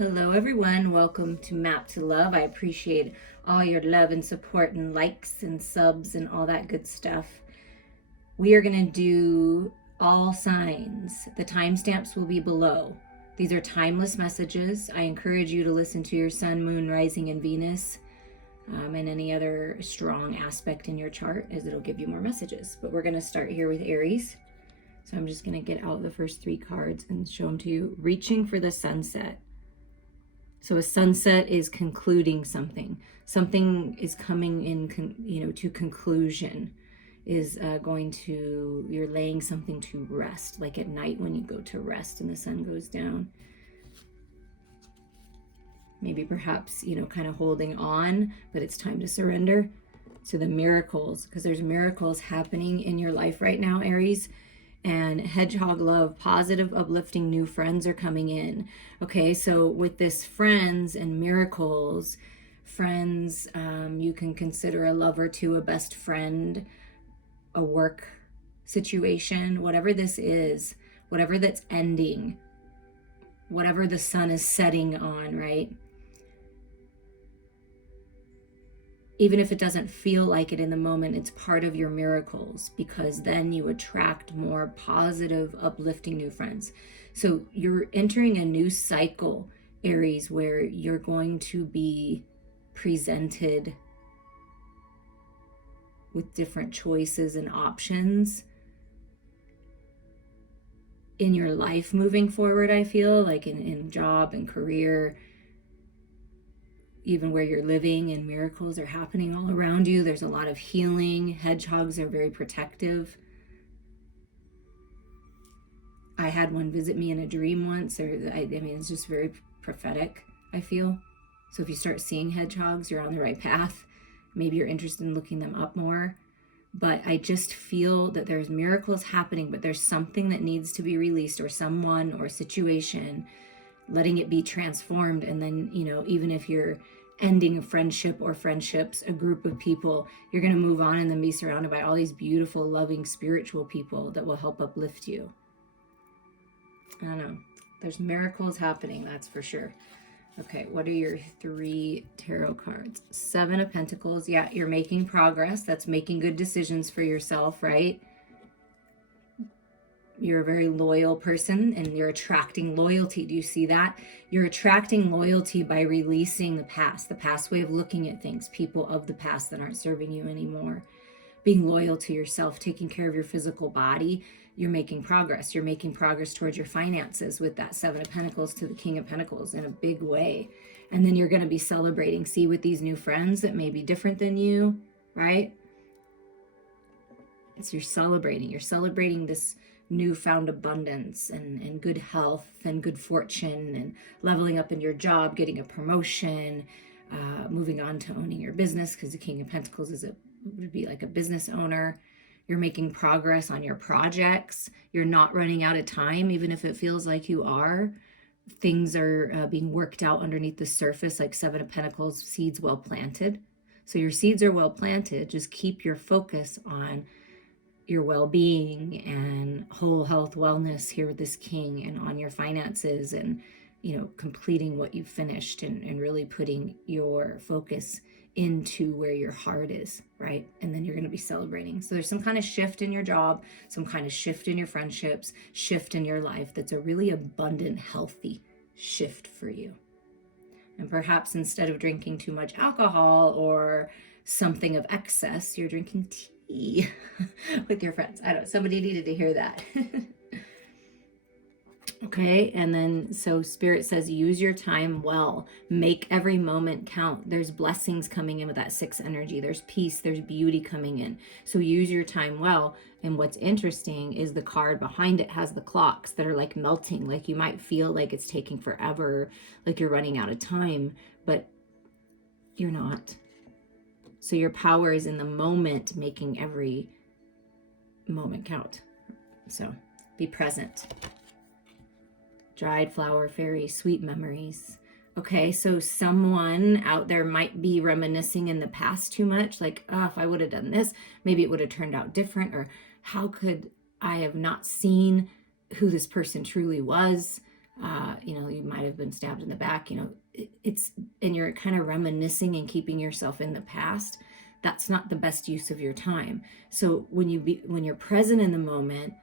Hello, everyone. Welcome to Map to Love. I appreciate all your love and support and likes and subs and all that good stuff. We are going to do all signs. The timestamps will be below. These are timeless messages. I encourage you to listen to your sun, moon, rising, and Venus, and any other strong aspect in your chart, as it'll give you more messages. But we're going to start here with Aries. So I'm just going to get out the first three cards and show them to you. Reaching for the sunset. So a sunset is concluding something. Something is coming in, to conclusion. Is going to, you're laying something to rest, like at night when you go to rest and the sun goes down. Maybe perhaps, kind of holding on, but it's time to surrender. So the miracles, because there's miracles happening in your life right now, Aries. And hedgehog love, positive, uplifting new friends are coming in. Okay, so with this friends and miracles, friends, you can consider a lover to a best friend, a work situation, whatever this is, whatever that's ending, whatever the sun is setting on, right? Even if it doesn't feel like it in the moment, it's part of your miracles, because then you attract more positive, uplifting new friends. So you're entering a new cycle, Aries, where you're going to be presented with different choices and options in your life moving forward. I feel like in job and career, even where you're living, and miracles are happening all around you. There's a lot of healing. Hedgehogs are very protective. I had one visit me in a dream once, it's just very prophetic, I feel. So if you start seeing hedgehogs, you're on the right path. Maybe you're interested in looking them up more. But I just feel that there's miracles happening, but there's something that needs to be released, or someone or situation, letting it be transformed. And then, even if you're ending a friendship or friendships, a group of people, you're going to move on and then be surrounded by all these beautiful, loving, spiritual people that will help uplift you. I don't know. There's miracles happening, that's for sure. Okay, what are your three tarot cards? Seven of Pentacles. Yeah, you're making progress. That's making good decisions for yourself, right? You're a very loyal person and you're attracting loyalty. Do you see that? You're attracting loyalty by releasing the past way of looking at things, people of the past that aren't serving you anymore. Being loyal to yourself, taking care of your physical body. You're making progress. You're making progress towards your finances with that Seven of Pentacles to the King of Pentacles in a big way. And then you're going to be celebrating. See, with these new friends that may be different than you, right? It's you're celebrating this newfound abundance and good health and good fortune and leveling up in your job, getting a promotion, moving on to owning your business, because the King of Pentacles would be like a business owner. You're making progress on your projects. You're not running out of time, even if it feels like you are. Things are being worked out underneath the surface, like Seven of Pentacles, seeds well planted. So your seeds are well planted. Just keep your focus on your well-being and whole health wellness here with this King, and on your finances, and completing what you've finished, and really putting your focus into where your heart is, right? And then you're going to be celebrating. So there's some kind of shift in your job, some kind of shift in your friendships, shift in your life that's a really abundant, healthy shift for you. And perhaps instead of drinking too much alcohol or something of excess, you're drinking tea with your friends. I don't know, somebody needed to hear that. Okay, and then so Spirit says use your time well, make every moment count. There's blessings coming in with that six energy. There's peace, there's beauty coming in. So use your time well. And what's interesting is the card behind it has the clocks that are like melting. Like you might feel like it's taking forever, like you're running out of time, but you're not. So your power is in the moment, making every moment count. So be present. Dried flower fairy, sweet memories. Okay, so someone out there might be reminiscing in the past too much, like, oh, if I would have done this, maybe it would have turned out different, or how could I have not seen who this person truly was? You might have been stabbed in the back, and you're kind of reminiscing and keeping yourself in the past. That's not the best use of your time. So when you're present in the moment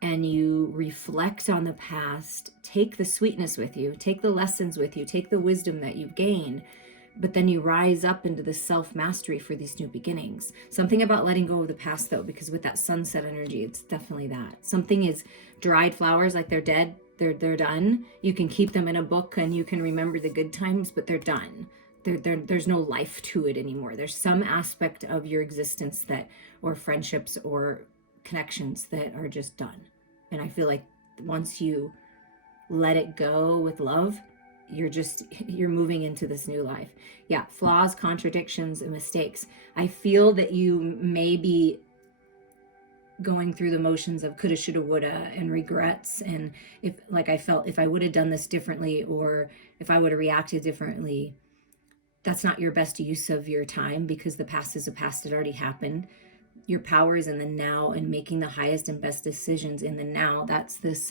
and you reflect on the past, take the sweetness with you, take the lessons with you, take the wisdom that you've gained, but then you rise up into the self-mastery for these new beginnings. Something about letting go of the past, though, because with that sunset energy, it's definitely that. Something is dried flowers, like they're dead, they're done. You can keep them in a book and you can remember the good times, but they're done. There's no life to it anymore. There's some aspect of your existence or friendships or connections that are just done. And I feel like once you let it go with love, you're moving into this new life. Yeah, flaws, contradictions, and mistakes. I feel that you may be going through the motions of coulda, shoulda, woulda, and regrets. And I felt if I would have done this differently, or if I would have reacted differently, that's not your best use of your time, because the past is a past. It already happened. Your power is in the now and making the highest and best decisions in the now. That's this,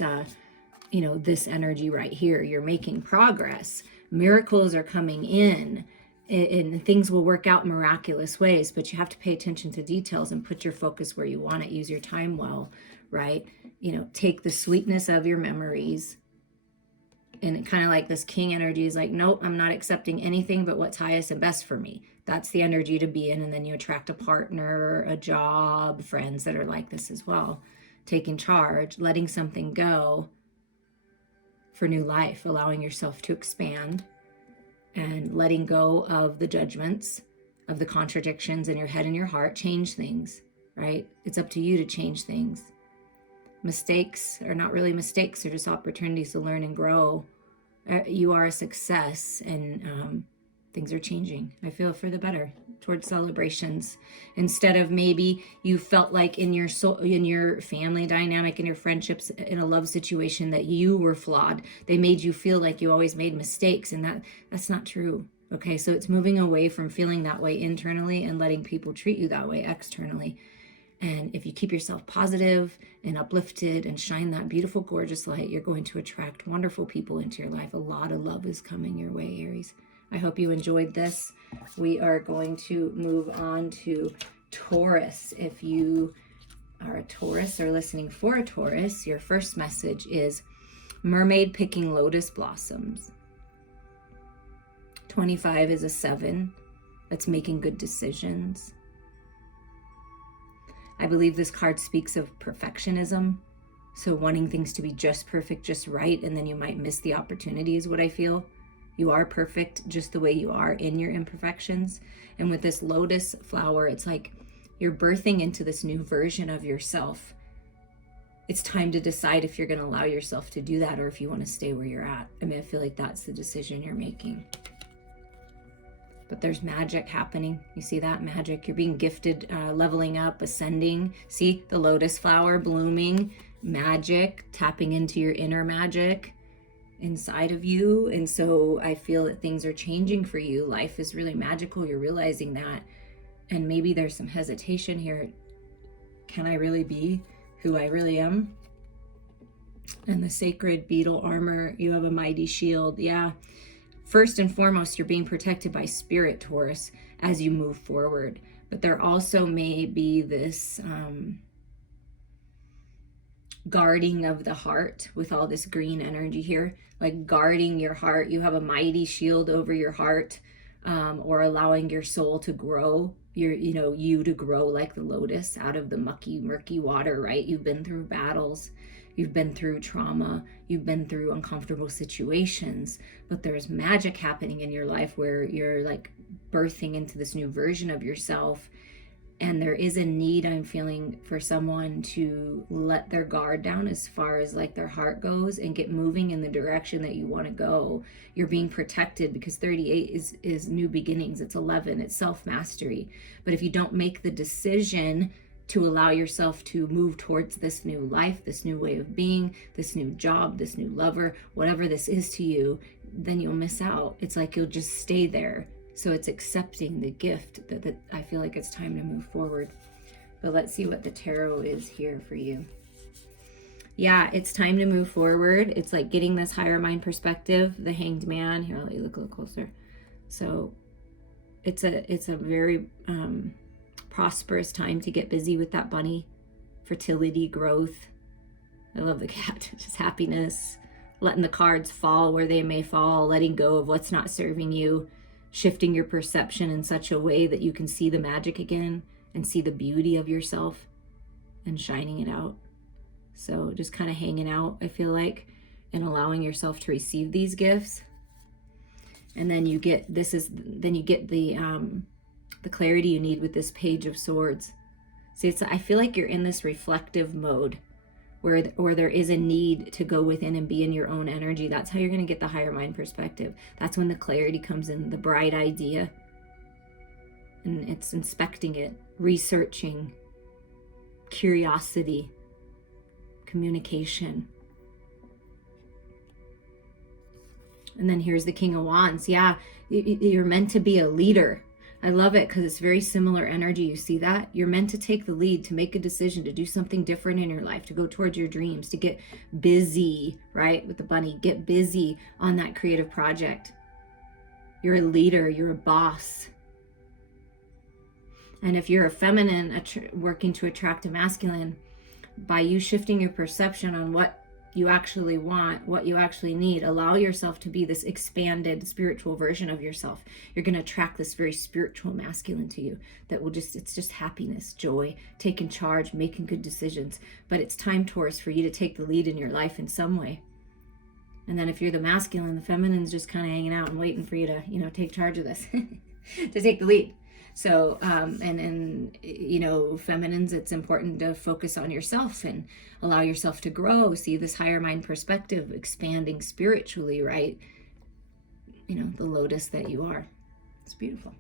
this energy right here. You're making progress. Miracles are coming in, and things will work out in miraculous ways, but you have to pay attention to details and put your focus where you want it. Use your time well, right? Take the sweetness of your memories. And kind of like this king energy is like, nope, I'm not accepting anything but what's highest and best for me. That's the energy to be in. And then you attract a partner, a job, friends that are like this as well. Taking charge, letting something go for new life, allowing yourself to expand, and letting go of the judgments, of the contradictions in your head and your heart. Change things, right? It's up to you to change things. Mistakes are not really mistakes. They're just opportunities to learn and grow. You are a success, and things are changing. I feel for the better towards celebrations. Instead of maybe you felt like in your soul, in your family dynamic, in your friendships, in a love situation, that you were flawed. They made you feel like you always made mistakes, and that's not true. Okay, so it's moving away from feeling that way internally and letting people treat you that way externally. And if you keep yourself positive and uplifted and shine that beautiful, gorgeous light, you're going to attract wonderful people into your life. A lot of love is coming your way, Aries. I hope you enjoyed this. We are going to move on to Taurus. If you are a Taurus or listening for a Taurus, your first message is mermaid picking lotus blossoms. 25 is a 7. That's making good decisions. I believe this card speaks of perfectionism. So wanting things to be just perfect, just right, and then you might miss the opportunity is what I feel. You are perfect just the way you are in your imperfections. And with this lotus flower, it's like you're birthing into this new version of yourself. It's time to decide if you're going to allow yourself to do that or if you want to stay where you're at. I mean, I feel like that's the decision you're making. But there's magic happening. You see that magic? You're being gifted, leveling up, ascending. See the lotus flower blooming, magic, tapping into your inner magic inside of you. And so I feel that things are changing for you. Life is really magical. You're realizing that. And maybe there's some hesitation here. Can I really be who I really am? And the sacred beetle armor, you have a mighty shield. Yeah. First and foremost, you're being protected by spirit, Taurus, as you move forward. But there also may be this guarding of the heart with all this green energy here, like guarding your heart. You have a mighty shield over your heart, or allowing your soul to grow, you to grow like the lotus out of the mucky, murky water, right? You've been through battles. You've been through trauma, you've been through uncomfortable situations, but there's magic happening in your life where you're like birthing into this new version of yourself. And there is a need, I'm feeling, for someone to let their guard down as far as like their heart goes and get moving in the direction that you want to go. You're being protected because 38 is new beginnings. It's 11, it's self-mastery. But if you don't make the decision to allow yourself to move towards this new life, this new way of being, this new job, this new lover, whatever this is to you, then you'll miss out. It's like you'll just stay there. So it's accepting the gift that I feel like it's time to move forward. But let's see what the tarot is here for you. Yeah, it's time to move forward. It's like getting this higher mind perspective, the Hanged Man. Here, I'll let you look a little closer. So it's a very prosperous time to get busy with that bunny. Fertility, growth. I love the cat. Just happiness. Letting the cards fall where they may fall. Letting go of what's not serving you. Shifting your perception in such a way that you can see the magic again and see the beauty of yourself and shining it out. So just kind of hanging out, I feel like, and allowing yourself to receive these gifts. And then you get the clarity you need with this Page of Swords. See, I feel like you're in this reflective mode where there is a need to go within and be in your own energy. That's how you're going to get the higher mind perspective. That's when the clarity comes in, the bright idea. And it's inspecting it, researching, curiosity, communication. And then here's the King of Wands. Yeah, you're meant to be a leader. I love it because it's very similar energy. You see that? You're meant to take the lead, to make a decision, to do something different in your life, to go towards your dreams, to get busy, right? With the bunny, get busy on that creative project. You're a leader. You're a boss. And if you're a feminine working to attract a masculine, by you shifting your perception on what you actually want, what you actually need, allow yourself to be this expanded spiritual version of yourself. You're going to attract this very spiritual masculine to you that will it's just happiness, joy, taking charge, making good decisions. But it's time, Taurus, for you to take the lead in your life in some way. And then if you're the masculine, the feminine's just kind of hanging out and waiting for you to, take charge of this, to take the lead. So, and feminines, it's important to focus on yourself and allow yourself to grow, see this higher mind perspective, expanding spiritually, right? The lotus that you are. It's beautiful.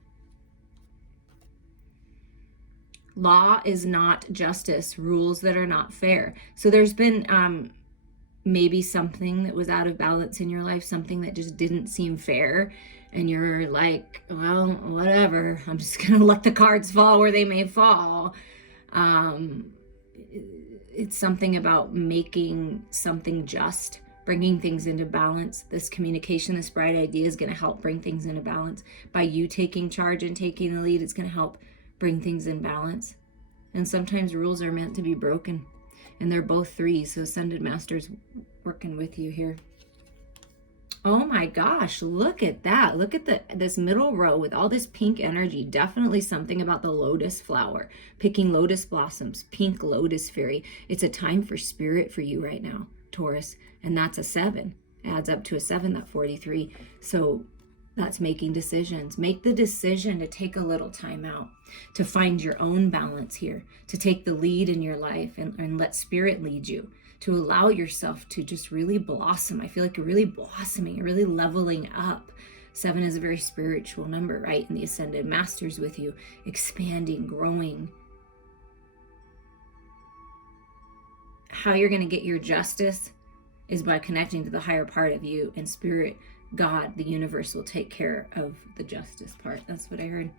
Law is not justice, rules that are not fair. So there's been maybe something that was out of balance in your life, something that just didn't seem fair. And you're like, well, whatever. I'm just going to let the cards fall where they may fall. It's something about making something just, bringing things into balance. This communication, this bright idea is going to help bring things into balance. By you taking charge and taking the lead, it's going to help bring things in balance. And sometimes rules are meant to be broken. And they're both threes. So Ascended Master's working with you here. Oh my gosh, look at that. Look at this middle row with all this pink energy. Definitely something about the lotus flower, picking lotus blossoms, pink lotus fairy. It's a time for spirit for you right now, Taurus. And that's a 7. Adds up to a 7, that 43. So that's making decisions. Make the decision to take a little time out, to find your own balance here, to take the lead in your life and let spirit lead you, to allow yourself to just really blossom. I feel like you're really blossoming, you're really leveling up. 7 is a very spiritual number, right? And the Ascended Masters with you, expanding, growing. How you're going to get your justice is by connecting to the higher part of you, and spirit, God, the universe will take care of the justice part. That's what I heard.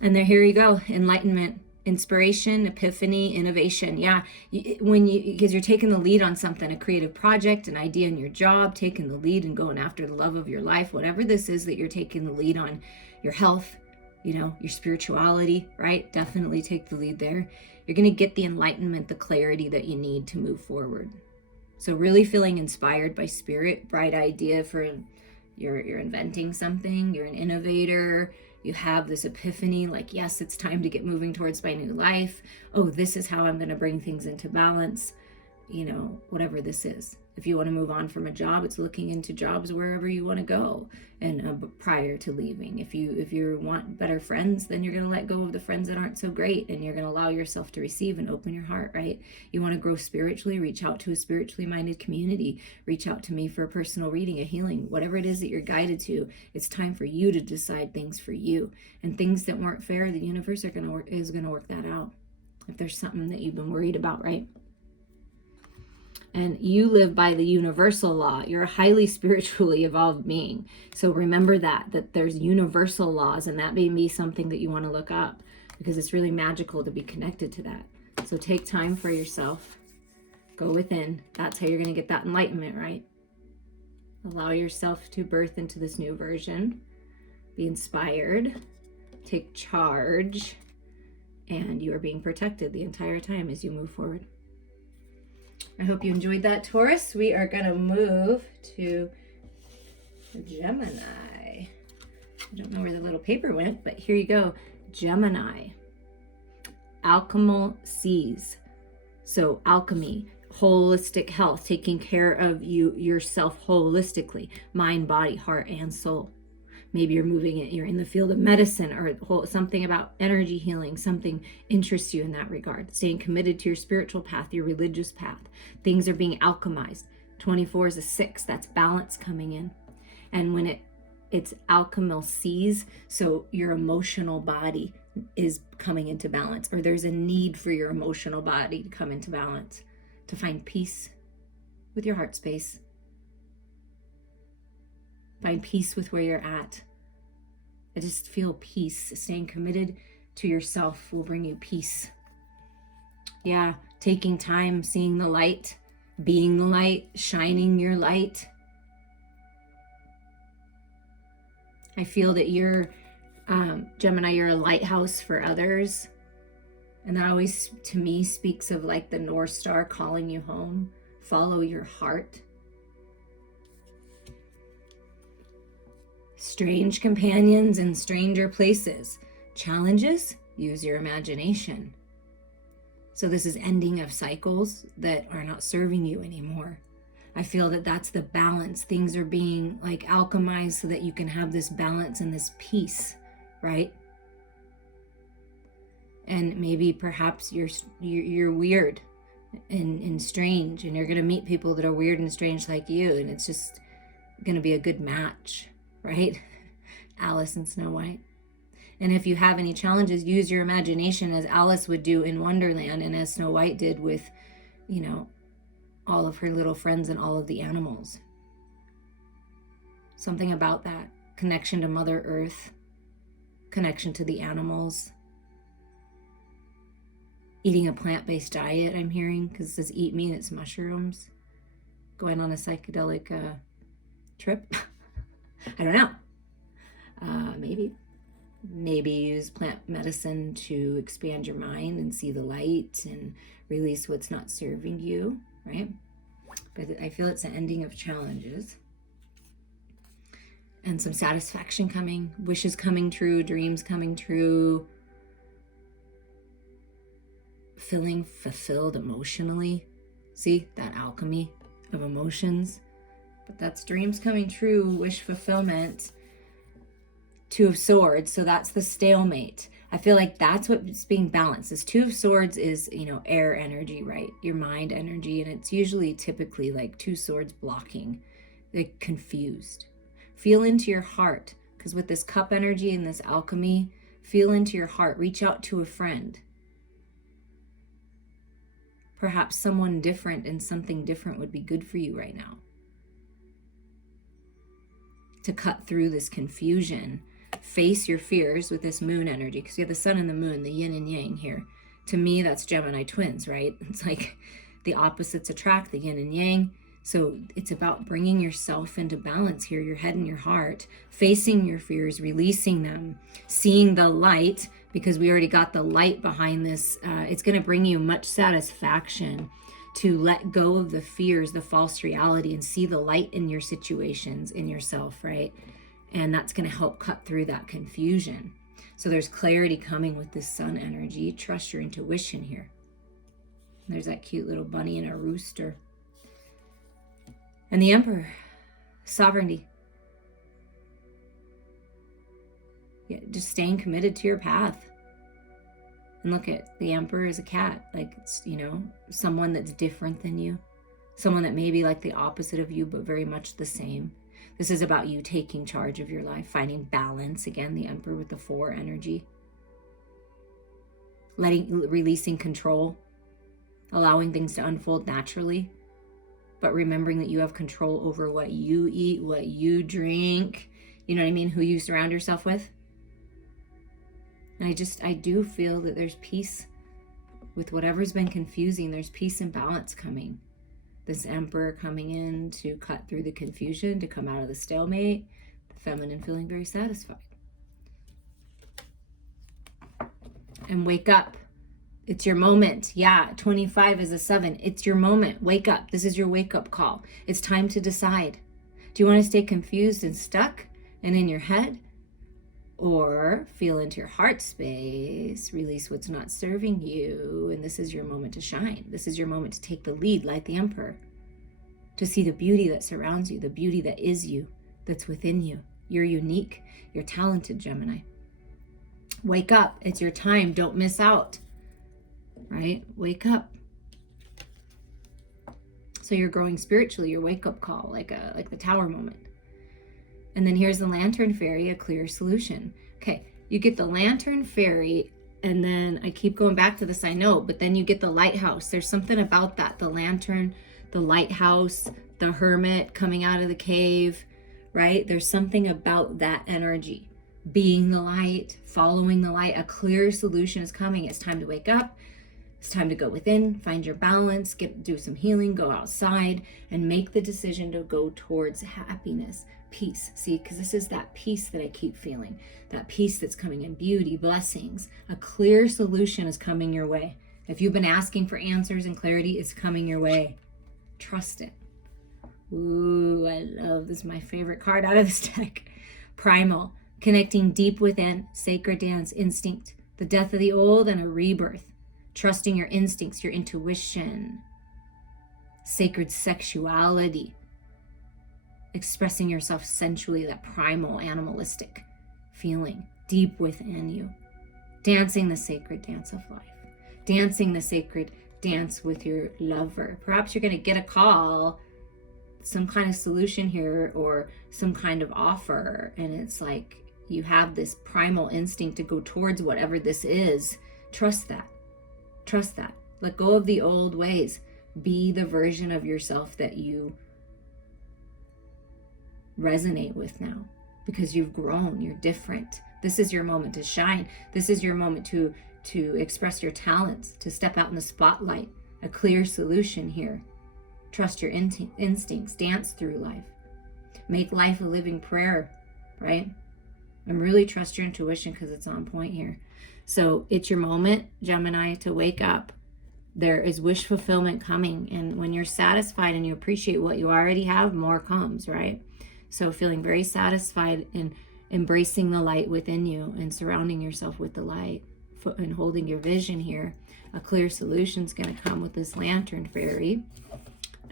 And here you go, enlightenment. Inspiration, epiphany, innovation. Yeah, because you're taking the lead on something, a creative project, an idea in your job, taking the lead and going after the love of your life, whatever this is that you're taking the lead on, your health, your spirituality, right? Definitely take the lead there. You're going to get the enlightenment, the clarity that you need to move forward. So really feeling inspired by spirit, bright idea for you're inventing something, you're an innovator. You have this epiphany, like, yes, it's time to get moving towards my new life. Oh, this is how I'm going to bring things into balance. Whatever this is. If you want to move on from a job, it's looking into jobs wherever you want to go, and prior to leaving. If you want better friends, then you're going to let go of the friends that aren't so great, and you're going to allow yourself to receive and open your heart, right? You want to grow spiritually, reach out to a spiritually minded community, reach out to me for a personal reading, a healing, whatever it is that you're guided to. It's time for you to decide things for you, and things that weren't fair, the universe is going to work that out. If there's something that you've been worried about, right? And you live by the universal law. You're a highly spiritually evolved being. So remember that there's universal laws, and that may be something that you want to look up, because it's really magical to be connected to that. So take time for yourself. Go within. That's how you're going to get that enlightenment, right? Allow yourself to birth into this new version. Be inspired. Take charge. And you are being protected the entire time as you move forward. I hope you enjoyed that, Taurus. We are going to move to Gemini. I don't know where the little paper went, but here you go. Gemini. Alchemal seas. So alchemy, holistic health, taking care of yourself holistically, mind, body, heart, and soul. Maybe you're moving it, you're in the field of medicine or something about energy healing, something interests you in that regard. Staying committed to your spiritual path, your religious path. Things are being alchemized. 24 is a 6, that's balance coming in. And when it's alchemal seas, so your emotional body is coming into balance, or there's a need for your emotional body to come into balance, to find peace with your heart space. Find peace with where you're at. I just feel peace. Staying committed to yourself will bring you peace. Yeah, taking time, seeing the light, being the light, shining your light. I feel that you're, Gemini, you're a lighthouse for others. And that always, to me, speaks of like the North Star calling you home. Follow your heart. Strange companions in stranger places. Challenges, use your imagination. So this is ending of cycles that are not serving you anymore. I feel that that's the balance. Things are being like alchemized so that you can have this balance and this peace, right? And maybe perhaps you're weird and strange, and you're going to meet people that are weird and strange like you, and it's just going to be a good match, right? Alice and Snow White. And if you have any challenges, use your imagination as Alice would do in Wonderland and as Snow White did with, you know, all of her little friends and all of the animals. Something about that connection to Mother Earth, connection to the animals. Eating a plant-based diet, I'm hearing, because it says eat me and it's mushrooms. Going on a psychedelic trip. I don't know. Maybe use plant medicine to expand your mind and see the light and release what's not serving you, right? But I feel it's an ending of challenges and some satisfaction coming, wishes coming true, dreams coming true, feeling fulfilled emotionally. See that alchemy of emotions? But that's dreams coming true, wish fulfillment. 2 of Swords, so that's the stalemate. I feel like that's what's being balanced. This 2 of Swords is, you know, air energy, right? Your mind energy, and it's usually typically like 2 swords blocking. They're confused. Feel into your heart, because with this cup energy and this alchemy, feel into your heart. Reach out to a friend. Perhaps someone different and something different would be good for you right now. To cut through this confusion. Face your fears with this moon energy, because you have the sun and the moon, the yin and yang here. To me, that's Gemini twins, right? It's like the opposites attract, the yin and yang. So it's about bringing yourself into balance here, your head and your heart, facing your fears, releasing them, seeing the light, because we already got the light behind this. It's going to bring you much satisfaction to let go of the fears, the false reality, and see the light in your situations, in yourself, right? And that's going to help cut through that confusion. So there's clarity coming with this sun energy. Trust your intuition here. There's that cute little bunny and a rooster. And the Emperor, sovereignty. Yeah, just staying committed to your path. And look at the Emperor is a cat. Like, it's, you know, someone that's different than you. Someone that may be like the opposite of you, but very much the same. This is about you taking charge of your life, finding balance. Again, the Emperor with the 4 energy. Releasing control, allowing things to unfold naturally, but remembering that you have control over what you eat, what you drink, you know what I mean? Who you surround yourself with. And I do feel that there's peace with whatever's been confusing. There's peace and balance coming. This Emperor coming in to cut through the confusion, to come out of the stalemate. The feminine feeling very satisfied. And wake up. It's your moment. Yeah, 25 is a 7. It's your moment. Wake up. This is your wake-up call. It's time to decide. Do you want to stay confused and stuck and in your head? Or feel into your heart space, release what's not serving you, and this is your moment to shine. This is your moment to take the lead like the Emperor, to see the beauty that surrounds you, the beauty that is you, that's within you. You're unique. You're talented, Gemini. Wake up. It's your time. Don't miss out. Right? Wake up. So you're growing spiritually, your wake-up call, like the Tower moment. And then here's the Lantern Fairy, a clear solution. Okay, you get the Lantern Fairy, and then I keep going back to this, I know, but then you get the Lighthouse. There's something about that. The Lantern, the Lighthouse, the Hermit coming out of the cave, right? There's something about that energy. Being the light, following the light, a clear solution is coming. It's time to wake up. It's time to go within, find your balance, do some healing, go outside, and make the decision to go towards happiness, peace. See, because this is that peace that I keep feeling, that peace that's coming in, beauty, blessings. A clear solution is coming your way. If you've been asking for answers and clarity, it's coming your way. Trust it. Ooh, I love this. Is my favorite card out of this deck. Primal, connecting deep within, sacred dance, instinct, the death of the old and a rebirth. Trusting your instincts, your intuition, sacred sexuality, expressing yourself sensually, that primal animalistic feeling deep within you. Dancing the sacred dance of life. Dancing the sacred dance with your lover. Perhaps you're going to get a call, some kind of solution here or some kind of offer, and it's like you have this primal instinct to go towards whatever this is. Trust that. Trust that. Let go of the old ways. Be the version of yourself that you resonate with now, because you've grown, you're different. This is your moment to shine. This is your moment to express your talents, to step out in the spotlight. A clear solution here. Trust your instincts. Dance through life. Make life a living prayer, right? And really trust your intuition because it's on point here. So it's your moment, Gemini, to wake up. There is wish fulfillment coming. And when you're satisfied and you appreciate what you already have, more comes, right? So feeling very satisfied in embracing the light within you and surrounding yourself with the light and holding your vision here. A clear solution is going to come with this Lantern Fairy.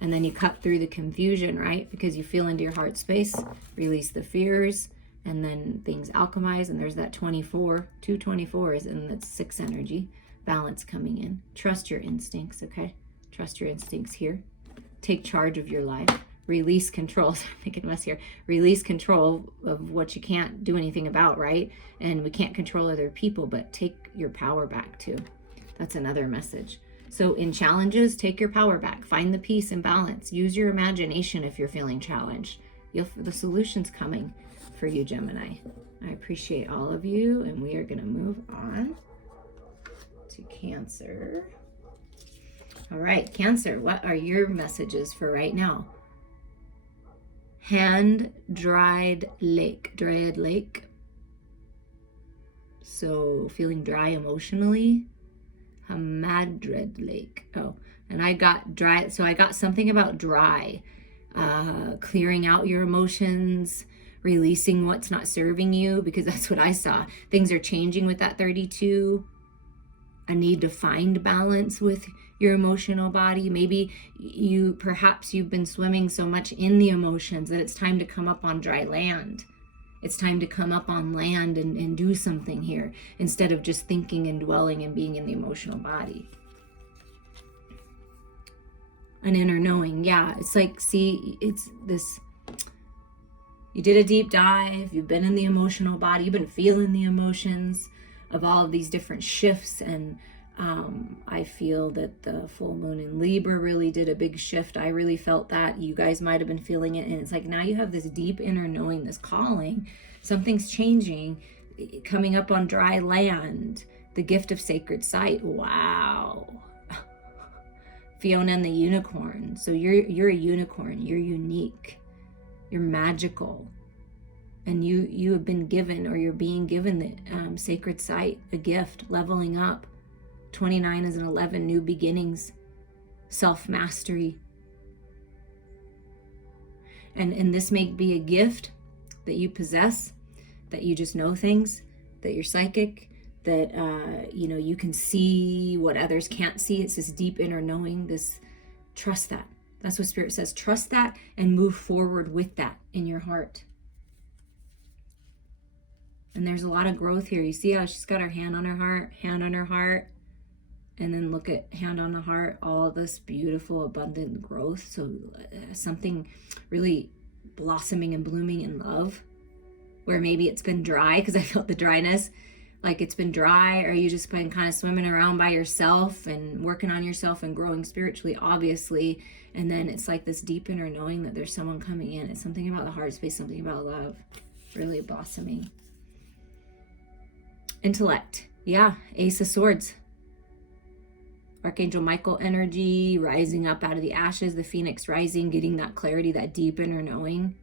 And then you cut through the confusion, right? Because you feel into your heart space, release the fears, and then things alchemize, and there's that 24, 2 24s, and that's 6 energy, balance coming in. Trust your instincts, okay? Trust your instincts here. Take charge of your life. Release control. I'm making a mess here. Release control of what you can't do anything about, right? And we can't control other people, but take your power back too. That's another message. So in challenges, take your power back. Find the peace and balance. Use your imagination if you're feeling challenged. The solution's coming for you, Gemini. I appreciate all of you, and we are going to move on to Cancer. All right, Cancer, what are your messages for right now? Hand-dried lake, dryad lake. So feeling dry emotionally. Hamadred lake. Oh, and I got dry. So I got something about dry, clearing out your emotions, releasing what's not serving you, because that's what I saw. Things are changing with that 32. A need to find balance with your emotional body. Maybe perhaps you've been swimming so much in the emotions that it's time to come up on dry land. It's time to come up on land and do something here instead of just thinking and dwelling and being in the emotional body. An inner knowing. Yeah, it's like, see, it's this, you did a deep dive, you've been in the emotional body, you've been feeling the emotions of all of these different shifts, and I feel that the full moon in Libra really did a big shift. I really felt that. You guys might have been feeling it, and it's like now you have this deep inner knowing, this calling. Something's changing, coming up on dry land. The gift of sacred sight. Wow. Fiona and the unicorn. So you're a unicorn. You're unique. You're magical. And you have been given, or you're being given the sacred sight, a gift, leveling up. 29 is an 11, new beginnings, self-mastery. And this may be a gift that you possess, that you just know things, that you're psychic, that you can see what others can't see. It's this deep inner knowing, this trust that. That's what Spirit says. Trust that and move forward with that in your heart. And there's a lot of growth here. You see how she's got her hand on her heart, and then look at hand on the heart, all this beautiful, abundant growth. So something really blossoming and blooming in love, where maybe it's been dry, because I felt the dryness, like it's been dry, or you just been kind of swimming around by yourself and working on yourself and growing spiritually, obviously. And then it's like this deep inner knowing that there's someone coming in. It's something about the heart space, something about love, really blossoming. Intellect. Yeah, Ace of Swords. Archangel Michael energy, rising up out of the ashes, the phoenix rising, getting that clarity, that deep inner knowing.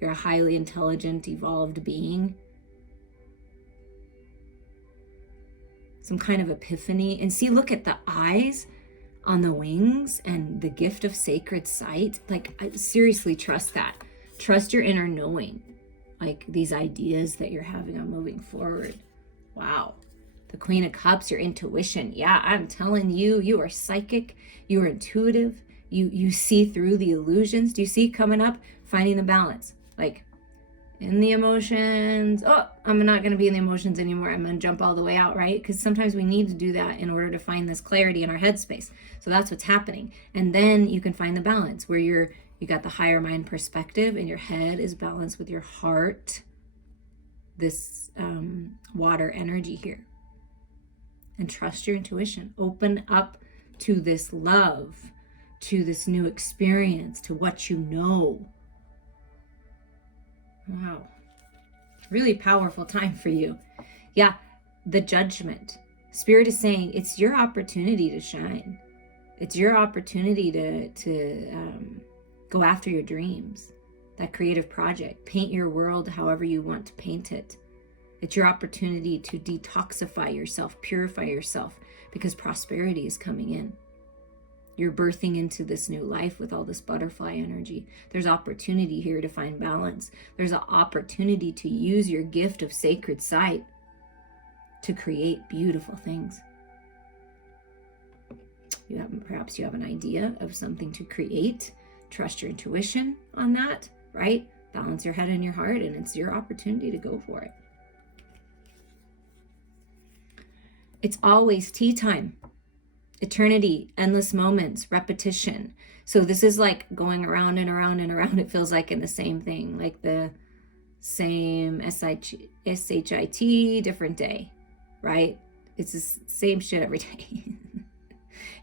You're a highly intelligent, evolved being. Some kind of epiphany. And see, look at the eyes on the wings and the gift of sacred sight. Like, I seriously trust that. Trust your inner knowing. Like these ideas that you're having on moving forward. Wow. The Queen of Cups, your intuition. Yeah, I'm telling you, you are psychic. You are intuitive. You see through the illusions. Do you see coming up? Finding the balance. Like in the emotions. Oh, I'm not going to be in the emotions anymore. I'm going to jump all the way out, right? Because sometimes we need to do that in order to find this clarity in our headspace. So that's what's happening. And then you can find the balance where you got the higher mind perspective and your head is balanced with your heart. This water energy here. And trust your intuition. Open up to this love, to this new experience, to what you know. Wow. Really powerful time for you. Yeah, the Judgment. Spirit is saying it's your opportunity to shine. It's your opportunity to go after your dreams, that creative project. Paint your world however you want to paint it. It's your opportunity to detoxify yourself, purify yourself, because prosperity is coming in. You're birthing into this new life with all this butterfly energy. There's opportunity here to find balance. There's an opportunity to use your gift of sacred sight to create beautiful things. Perhaps you have an idea of something to create. Trust your intuition on that, right? Balance your head and your heart, and it's your opportunity to go for it. It's always tea time. Eternity, endless moments, repetition. So this is like going around and around and around. It feels like in the same thing, like the same SHIT, different day, right? It's the same shit every day.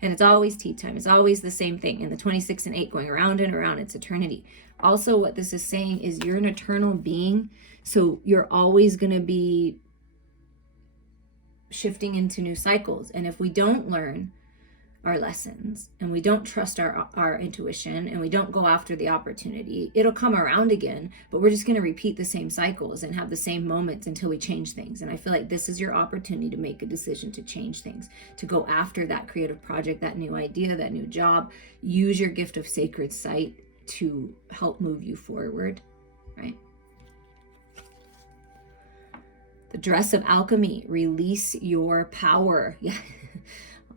And it's always tea time. It's always the same thing. And the 26 and 8 going around and around, it's eternity. Also, what this is saying is you're an eternal being. So you're always going to be shifting into new cycles. And if we don't learn our lessons and we don't trust our intuition and we don't go after the opportunity, it'll come around again, but we're just going to repeat the same cycles and have the same moments until we change things. And I feel like this is your opportunity to make a decision to change things, to go after that creative project, that new idea, that new job. Use your gift of sacred sight to help move you forward, right? The dress of alchemy, release your power. Yeah,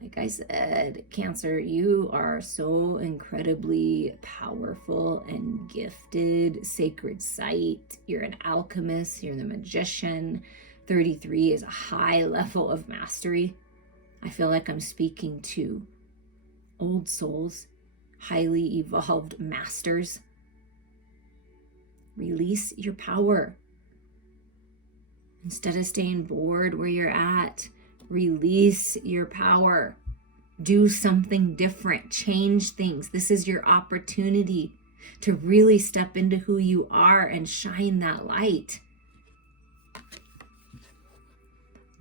like I said, Cancer, you are so incredibly powerful and gifted. Sacred sight, you're an alchemist, you're the magician. 33 is a high level of mastery. I feel like I'm speaking to old souls, highly evolved masters. Release your power. Instead of staying bored where you're at, release your power. Do something different. Change things. This is your opportunity to really step into who you are and shine that light.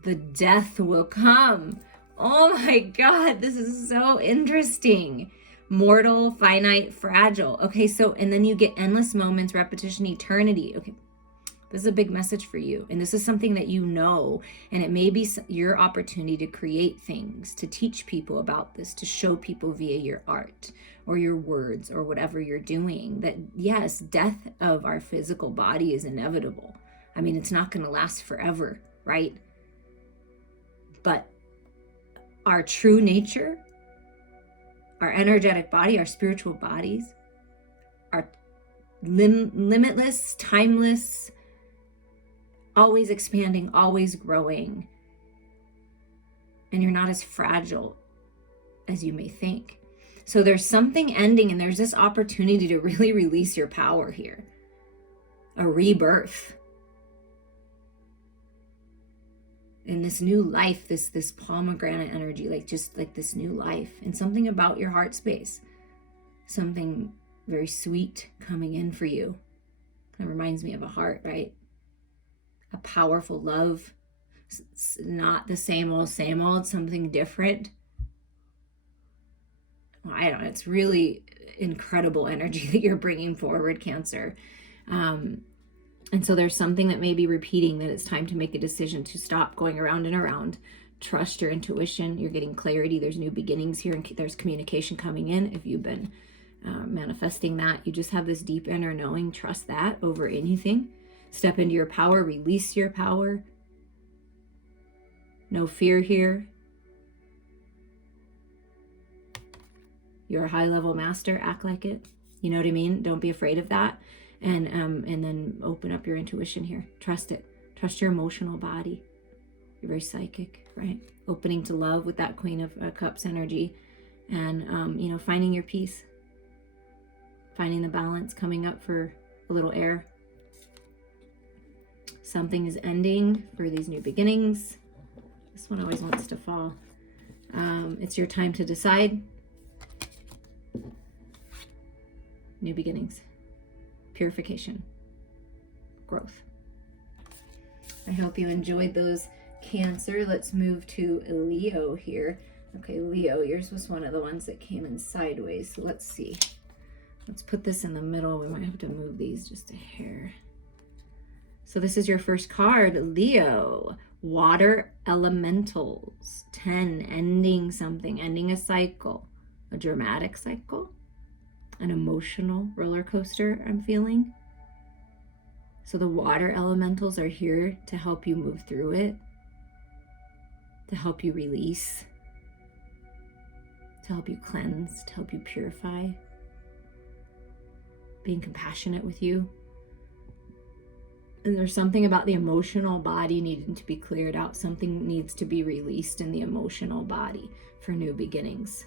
The death will come. Oh my God, this is so interesting. Mortal, finite, fragile. Okay, so, and then you get endless moments, repetition, eternity. Okay, this is a big message for you. And this is something that you know, and it may be your opportunity to create things, to teach people about this, to show people via your art or your words or whatever you're doing, that yes, death of our physical body is inevitable. I mean, it's not going to last forever, right? But our true nature, our energetic body, our spiritual bodies, are limitless, timeless, always expanding, always growing. And you're not as fragile as you may think. So there's something ending, and there's this opportunity to really release your power here. A rebirth. And this new life, this pomegranate energy, like just like this new life, and something about your heart space, something very sweet coming in for you. Kind of reminds me of a heart, right? A powerful love. It's not the same old, something different. Well, I don't know. It's really incredible energy that you're bringing forward, Cancer. And so there's something that may be repeating, that it's time to make a decision to stop going around and around. Trust your intuition. You're getting clarity. There's new beginnings here, and there's communication coming in. If you've been manifesting that, you just have this deep inner knowing. Trust that over anything. Step into your power. Release your power. No fear here. You're a high-level master. Act like it. You know what I mean? Don't be afraid of that. And then open up your intuition here. Trust it. Trust your emotional body. You're very psychic, right? Opening to love with that Queen of Cups energy, and finding your peace, finding the balance, coming up for a little air. Something is ending for these new beginnings. This one always wants to fall. It's your time to decide. New beginnings. Purification, growth. I hope you enjoyed those, Cancer. Let's move to Leo here. Okay, Leo, yours was one of the ones that came in sideways. So let's see. Let's put this in the middle. We might have to move these just a hair. So this is your first card, Leo. Water elementals. 10, ending something, ending a cycle, a dramatic cycle. An emotional roller coaster I'm feeling. So the water elementals are here to help you move through it, to help you release, to help you cleanse, to help you purify, being compassionate with you. And there's something about the emotional body needing to be cleared out. Something needs to be released in the emotional body for new beginnings.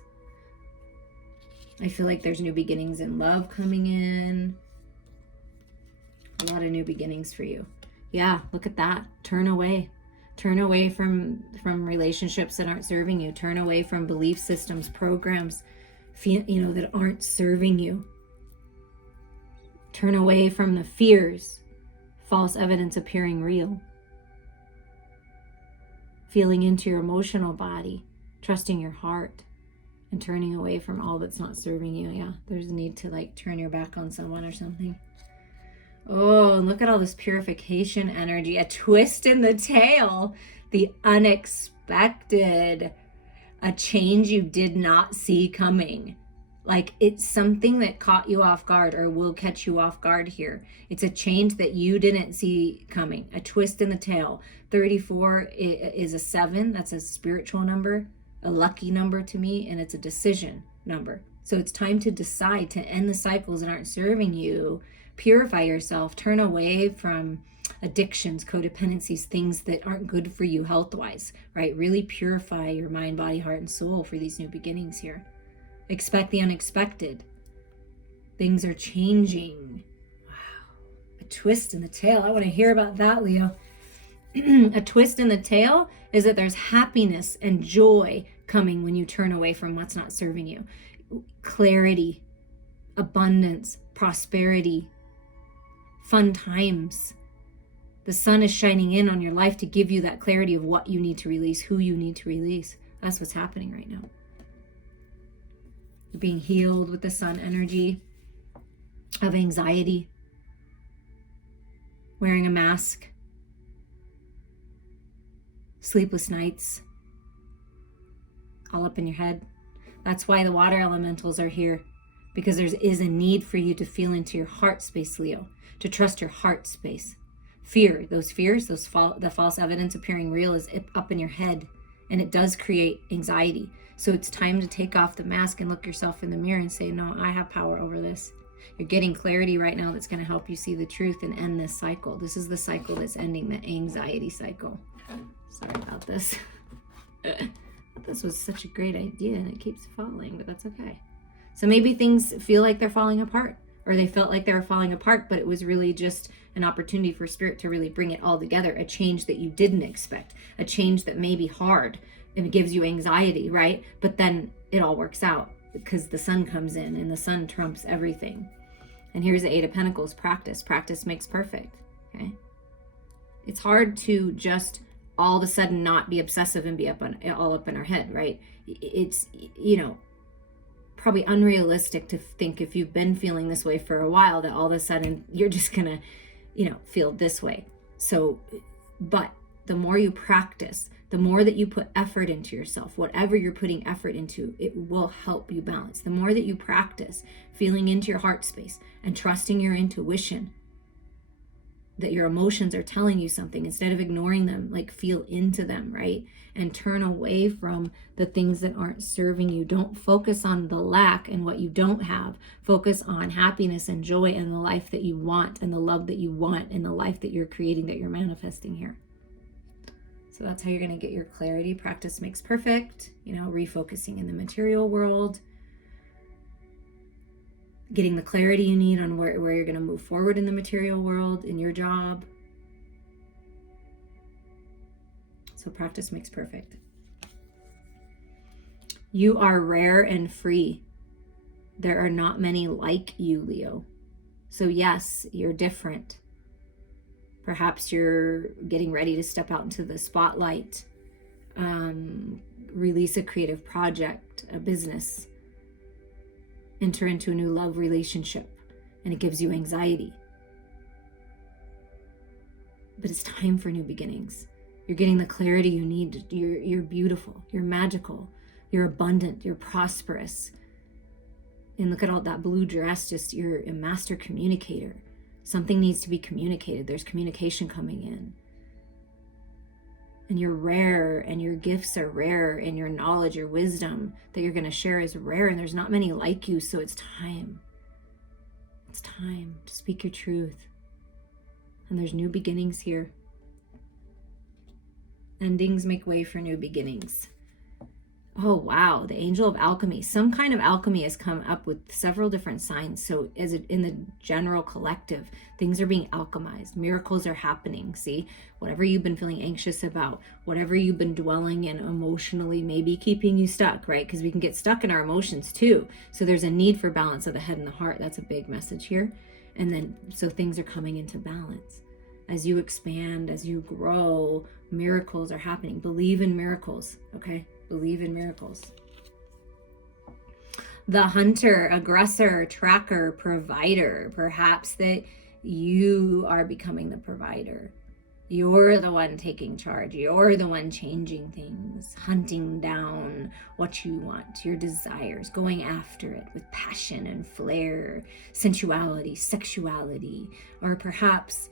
I feel like there's new beginnings in love coming in. A lot of new beginnings for you. Yeah, look at that. Turn away. Turn away from relationships that aren't serving you. Turn away from belief systems, programs, that aren't serving you. Turn away from the fears, false evidence appearing real. Feeling into your emotional body, trusting your heart. And turning away from all that's not serving you. Yeah, there's a need to turn your back on someone or something. Oh, and look at all this purification energy. A twist in the tail. The unexpected. A change you did not see coming. Like it's something that caught you off guard or will catch you off guard here. It's a change that you didn't see coming. A twist in the tail. 34 is a 7. That's a spiritual number. A lucky number to me, and it's a decision number. So it's time to decide to end the cycles that aren't serving you, purify yourself, turn away from addictions, codependencies, things that aren't good for you health-wise, right? Really purify your mind, body, heart, and soul for these new beginnings here. Expect the unexpected. Things are changing. Wow. A twist in the tail. I want to hear about that, Leo. A twist in the tail is that there's happiness and joy coming when you turn away from what's not serving you. Clarity, abundance, prosperity, fun times. The sun is shining in on your life to give you that clarity of what you need to release, who you need to release. That's what's happening right now. You're being healed with the sun energy of anxiety, wearing a mask, sleepless nights, all up in your head. That's why the water elementals are here, because there is a need for you to feel into your heart space, Leo, to trust your heart space. Fear, those fears, the false evidence appearing real is up in your head, and it does create anxiety. So it's time to take off the mask and look yourself in the mirror and say, no, I have power over this. You're getting clarity right now that's going to help you see the truth and end this cycle. This is the cycle that's ending, the anxiety cycle. Sorry about this. This was such a great idea and it keeps falling, but that's okay. So maybe things feel like they're falling apart, or they felt like they were falling apart, but it was really just an opportunity for spirit to really bring it all together, a change that you didn't expect, a change that may be hard and it gives you anxiety, right? But then it all works out because the sun comes in and the sun trumps everything. And here's the Eight of Pentacles, practice. Practice makes perfect, okay? It's hard to just all of a sudden not be obsessive and be all up in our head, right? It's, probably unrealistic to think if you've been feeling this way for a while that all of a sudden you're just gonna, feel this way. So, but the more you practice, the more that you put effort into yourself, whatever you're putting effort into, it will help you balance. The more that you practice feeling into your heart space and trusting your intuition, that your emotions are telling you something, instead of ignoring them, like feel into them, right? And turn away from the things that aren't serving you. Don't focus on the lack and what you don't have. Focus on happiness and joy and the life that you want and the love that you want and the life that you're creating, that you're manifesting here. So that's how you're going to get your clarity. Practice makes perfect, refocusing in the material world, getting the clarity you need on where you're going to move forward in the material world, in your job. So practice makes perfect. You are rare and free. There are not many like you, Leo. So yes, you're different. Perhaps you're getting ready to step out into the spotlight, release a creative project, a business, enter into a new love relationship, and it gives you anxiety. But it's time for new beginnings. You're getting the clarity you need. You're beautiful, you're magical, you're abundant, you're prosperous. And look at all that blue dress, just you're a master communicator. Something needs to be communicated. There's communication coming in. And you're rare, and your gifts are rare, and your knowledge, your wisdom that you're going to share is rare, and there's not many like you, so it's time. It's time to speak your truth. And there's new beginnings here. Endings make way for new beginnings. Oh, wow. The angel of alchemy. Some kind of alchemy has come up with several different signs. So in the general collective, things are being alchemized. Miracles are happening. See, whatever you've been feeling anxious about, whatever you've been dwelling in emotionally, maybe keeping you stuck, right? Because we can get stuck in our emotions too. So there's a need for balance of the head and the heart. That's a big message here. And then, so things are coming into balance. As you expand, as you grow, miracles are happening. Believe in miracles, okay? Believe in miracles. The hunter, aggressor, tracker, provider. Perhaps that you are becoming the provider. You're the one taking charge. You're the one changing things, hunting down what you want, your desires, going after it with passion and flair, sensuality, sexuality, or perhaps,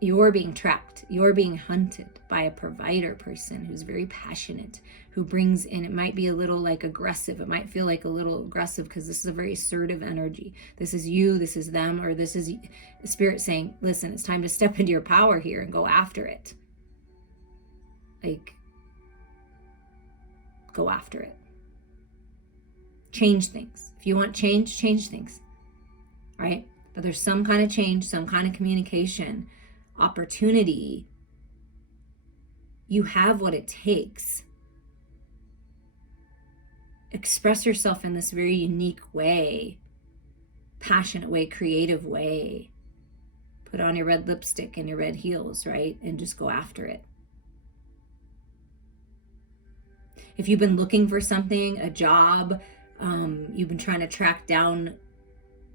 you're being tracked, you're being hunted by a provider person who's very passionate, who brings in, it might be a little like aggressive, it might feel like a little aggressive because this is a very assertive energy. This is you, this is them, or this is spirit saying, listen, it's time to step into your power here and go after it. Like, go after it. Change things. If you want change, change things, right? But there's some kind of change, some kind of communication, opportunity. You have what it takes. Express yourself in this very unique way, passionate way, creative way. Put on your red lipstick and your red heels, right? And just go after it. If you've been looking for something, a job, you've been trying to track down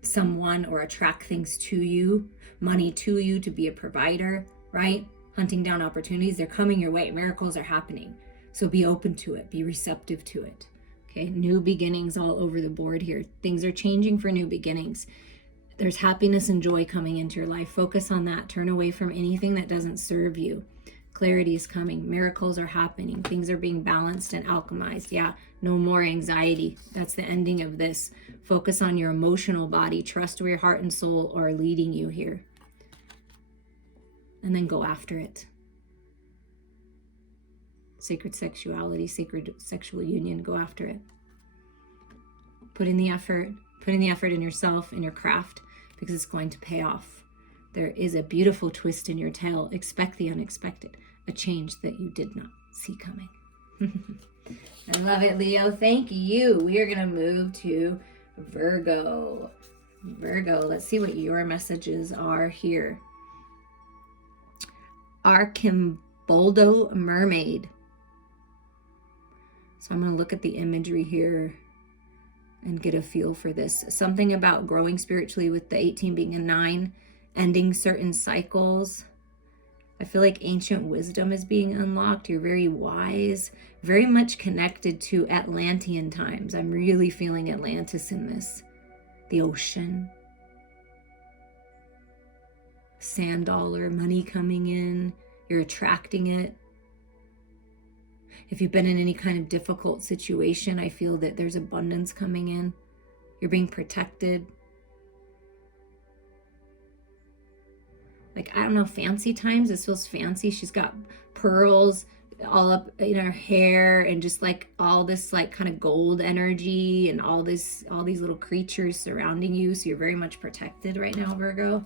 someone or attract things to you, money to you to be a provider, right? Hunting down opportunities, they're coming your way. Miracles are happening. So be open to it, be receptive to it. Okay, new beginnings all over the board here. Things are changing for new beginnings. There's happiness and joy coming into your life. Focus on that. Turn away from anything that doesn't serve you. Clarity is coming. Miracles are happening. Things are being balanced and alchemized. Yeah, no more anxiety. That's the ending of this. Focus on your emotional body. Trust where your heart and soul are leading you here. And then go after it. Sacred sexuality, sacred sexual union, go after it. Put in the effort in yourself, in your craft, because it's going to pay off. There is a beautiful twist in your tale. Expect the unexpected, a change that you did not see coming. I love it, Leo. Thank you. We are going to move to Virgo. Virgo, let's see what your messages are here. Archimboldo Mermaid. So I'm going to look at the imagery here and get a feel for this. Something about growing spiritually with the 18 being a 9, ending certain cycles. I feel like ancient wisdom is being unlocked. You're very wise, very much connected to Atlantean times. I'm really feeling Atlantis in this. The ocean. Sand dollar, money coming in. You're attracting it. If you've been in any kind of difficult situation, I feel that there's abundance coming in. You're being protected. Like, I don't know, fancy times. This feels fancy. She's got pearls all up in her hair and just like all this like kind of gold energy and all these little creatures surrounding you. So you're very much protected right now, Virgo.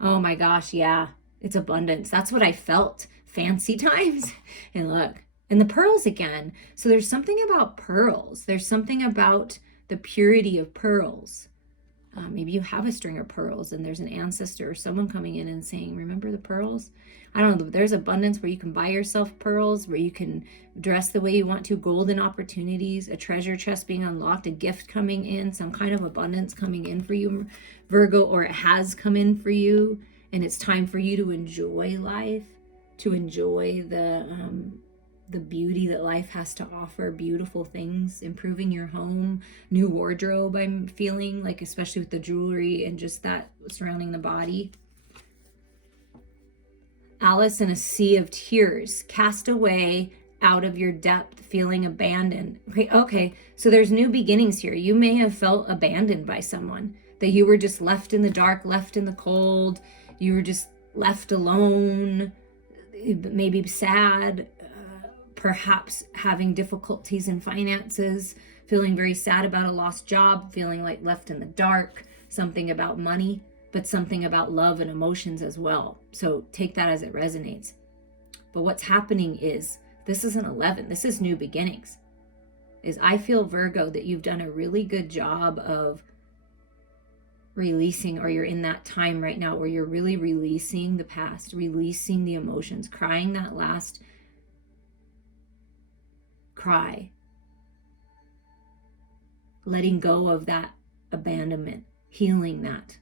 Oh my gosh, yeah. It's abundance. That's what I felt. Fancy times. And look. And the pearls again. So there's something about pearls. There's something about the purity of pearls. Maybe you have a string of pearls and there's an ancestor or someone coming in and saying, remember the pearls? I don't know. There's abundance where you can buy yourself pearls, where you can dress the way you want to, golden opportunities, a treasure chest being unlocked, a gift coming in, some kind of abundance coming in for you, Virgo, or it has come in for you. And it's time for you to enjoy life, to enjoy the beauty that life has to offer, beautiful things, improving your home, new wardrobe. I'm feeling like, especially with the jewelry and just that surrounding the body. Alice in a sea of tears, cast away out of your depth, feeling abandoned. Okay, so there's new beginnings here. You may have felt abandoned by someone, that you were just left in the dark, left in the cold. You were just left alone, maybe sad, perhaps having difficulties in finances, feeling very sad about a lost job, feeling like left in the dark, something about money, but something about love and emotions as well. So take that as it resonates. But what's happening is, this is an 11, this is new beginnings. I feel, Virgo, that you've done a really good job of releasing, or you're in that time right now where you're really releasing the past, releasing the emotions, crying that last cry, letting go of that abandonment, healing that,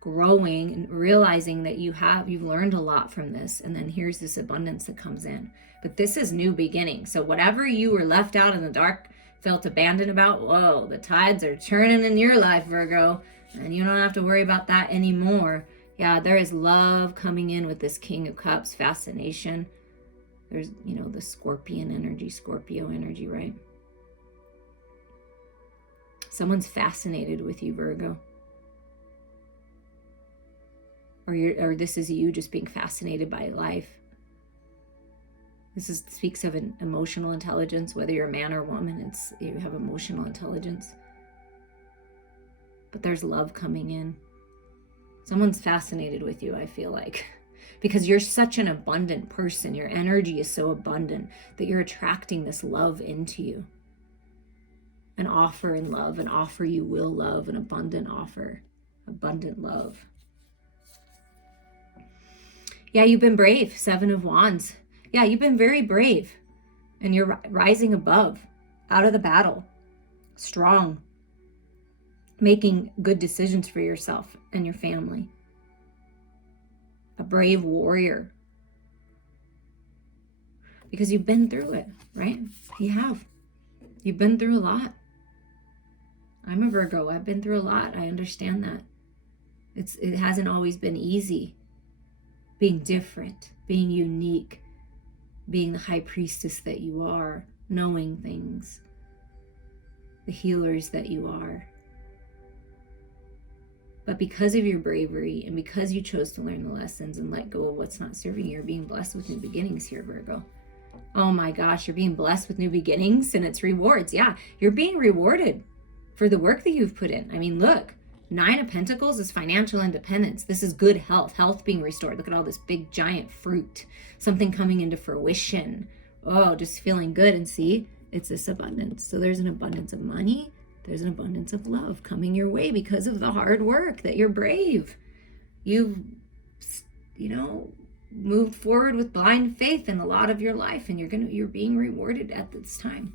growing and realizing that you've learned a lot from this. And then here's this abundance that comes in. But this is new beginning. So whatever you were left out in the dark, felt abandoned about, whoa, the tides are turning in your life, Virgo, and you don't have to worry about that anymore. Yeah, there is love coming in with this King of Cups, fascination. There's, the Scorpio energy, right? Someone's fascinated with you, Virgo. Or this is you just being fascinated by life. This speaks of an emotional intelligence, whether you're a man or woman, you have emotional intelligence. But there's love coming in. Someone's fascinated with you, I feel like. Because you're such an abundant person. Your energy is so abundant that you're attracting this love into you. An offer in love, an offer you will love, an abundant offer, abundant love. Yeah, you've been brave. 7 of Wands. Yeah, you've been very brave. And you're rising above, out of the battle, strong, making good decisions for yourself and your family. A brave warrior. Because you've been through it, right? You have. You've been through a lot. I'm a Virgo. I've been through a lot. I understand that. It hasn't always been easy. Being different, being unique, being the high priestess that you are, knowing things, the healers that you are. But because of your bravery and because you chose to learn the lessons and let go of what's not serving you, you're being blessed with new beginnings here, Virgo. Oh my gosh, you're being blessed with new beginnings and its rewards. Yeah, you're being rewarded for the work that you've put in. I mean, look, 9 of Pentacles is financial independence. This is good health being restored. Look at all this big giant fruit, something coming into fruition. Oh, just feeling good. And see, it's this abundance. So there's an abundance of money. There's an abundance of love coming your way because of the hard work, that you're brave. You've, moved forward with blind faith in a lot of your life, and you're being rewarded at this time.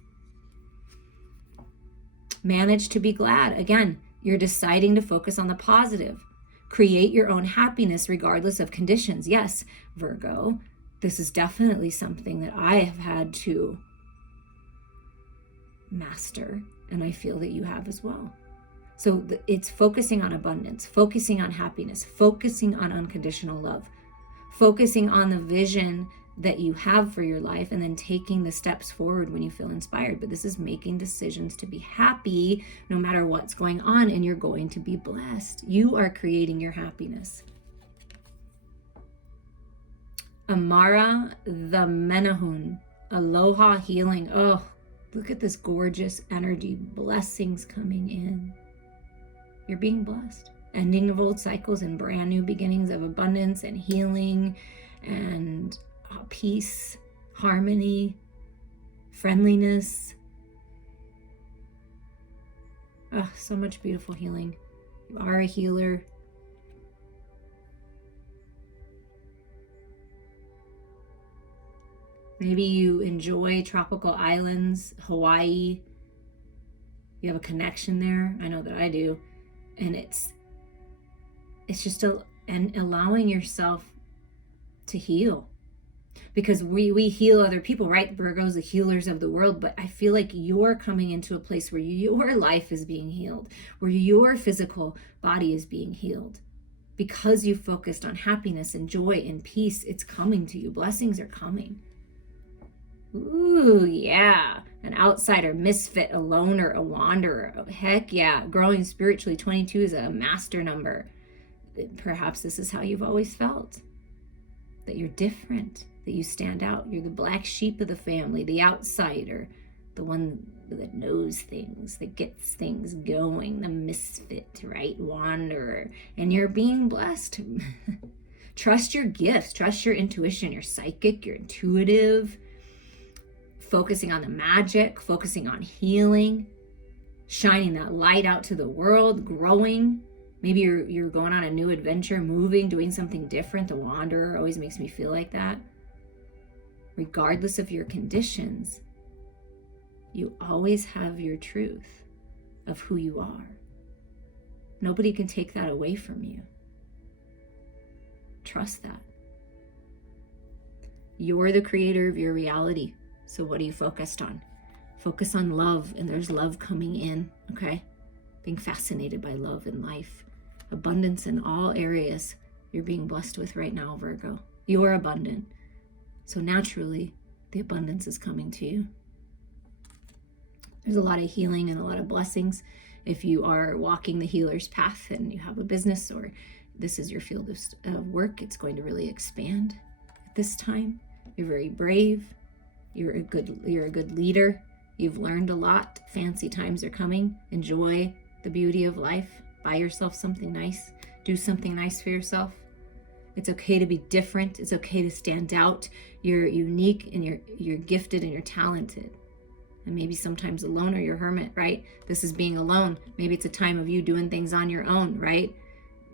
Manage to be glad. Again, you're deciding to focus on the positive. Create your own happiness regardless of conditions. Yes, Virgo, this is definitely something that I have had to master, and I feel that you have as well. So it's focusing on abundance, focusing on happiness, focusing on unconditional love, focusing on the vision that you have for your life, and then taking the steps forward when you feel inspired. But this is making decisions to be happy no matter what's going on, and you're going to be blessed. You are creating your happiness. Amara the Menahun, aloha healing. Oh, look at this gorgeous energy, blessings coming in. You're being blessed. Ending of old cycles and brand new beginnings of abundance and healing and peace, harmony, friendliness. Oh, so much beautiful healing. You are a healer. Maybe you enjoy tropical islands, Hawaii. You have a connection there. I know that I do. And it's just allowing yourself to heal. Because we heal other people, right? Virgo's the healers of the world, but I feel like you're coming into a place where your life is being healed, where your physical body is being healed. Because you focused on happiness and joy and peace, it's coming to you. Blessings are coming. Ooh, yeah. An outsider, misfit, a loner, a wanderer. Heck yeah. Growing spiritually, 22 is a master number. Perhaps this is how you've always felt. That you're different, that you stand out. You're the black sheep of the family, the outsider, the one that knows things, that gets things going, the misfit, right? Wanderer. And you're being blessed. Trust your gifts, trust your intuition. You're psychic, you're intuitive. Focusing on the magic, focusing on healing, shining that light out to the world, growing. Maybe you're going on a new adventure, moving, doing something different. The wanderer always makes me feel like that. Regardless of your conditions, you always have your truth of who you are. Nobody can take that away from you. Trust that. You're the creator of your reality. So what are you focused on? Focus on love, and there's love coming in, okay? Being fascinated by love in life. Abundance in all areas you're being blessed with right now, Virgo. You are abundant. So naturally, the abundance is coming to you. There's a lot of healing and a lot of blessings. If you are walking the healer's path and you have a business or this is your field of work, it's going to really expand at this time. You're very brave. You're a good leader. You've learned a lot. Fancy times are coming. Enjoy the beauty of life. Buy yourself something nice. Do something nice for yourself. It's okay to be different. It's okay to stand out. You're unique and you're gifted and you're talented. And maybe sometimes alone or you're hermit, right? This is being alone. Maybe it's a time of you doing things on your own, right?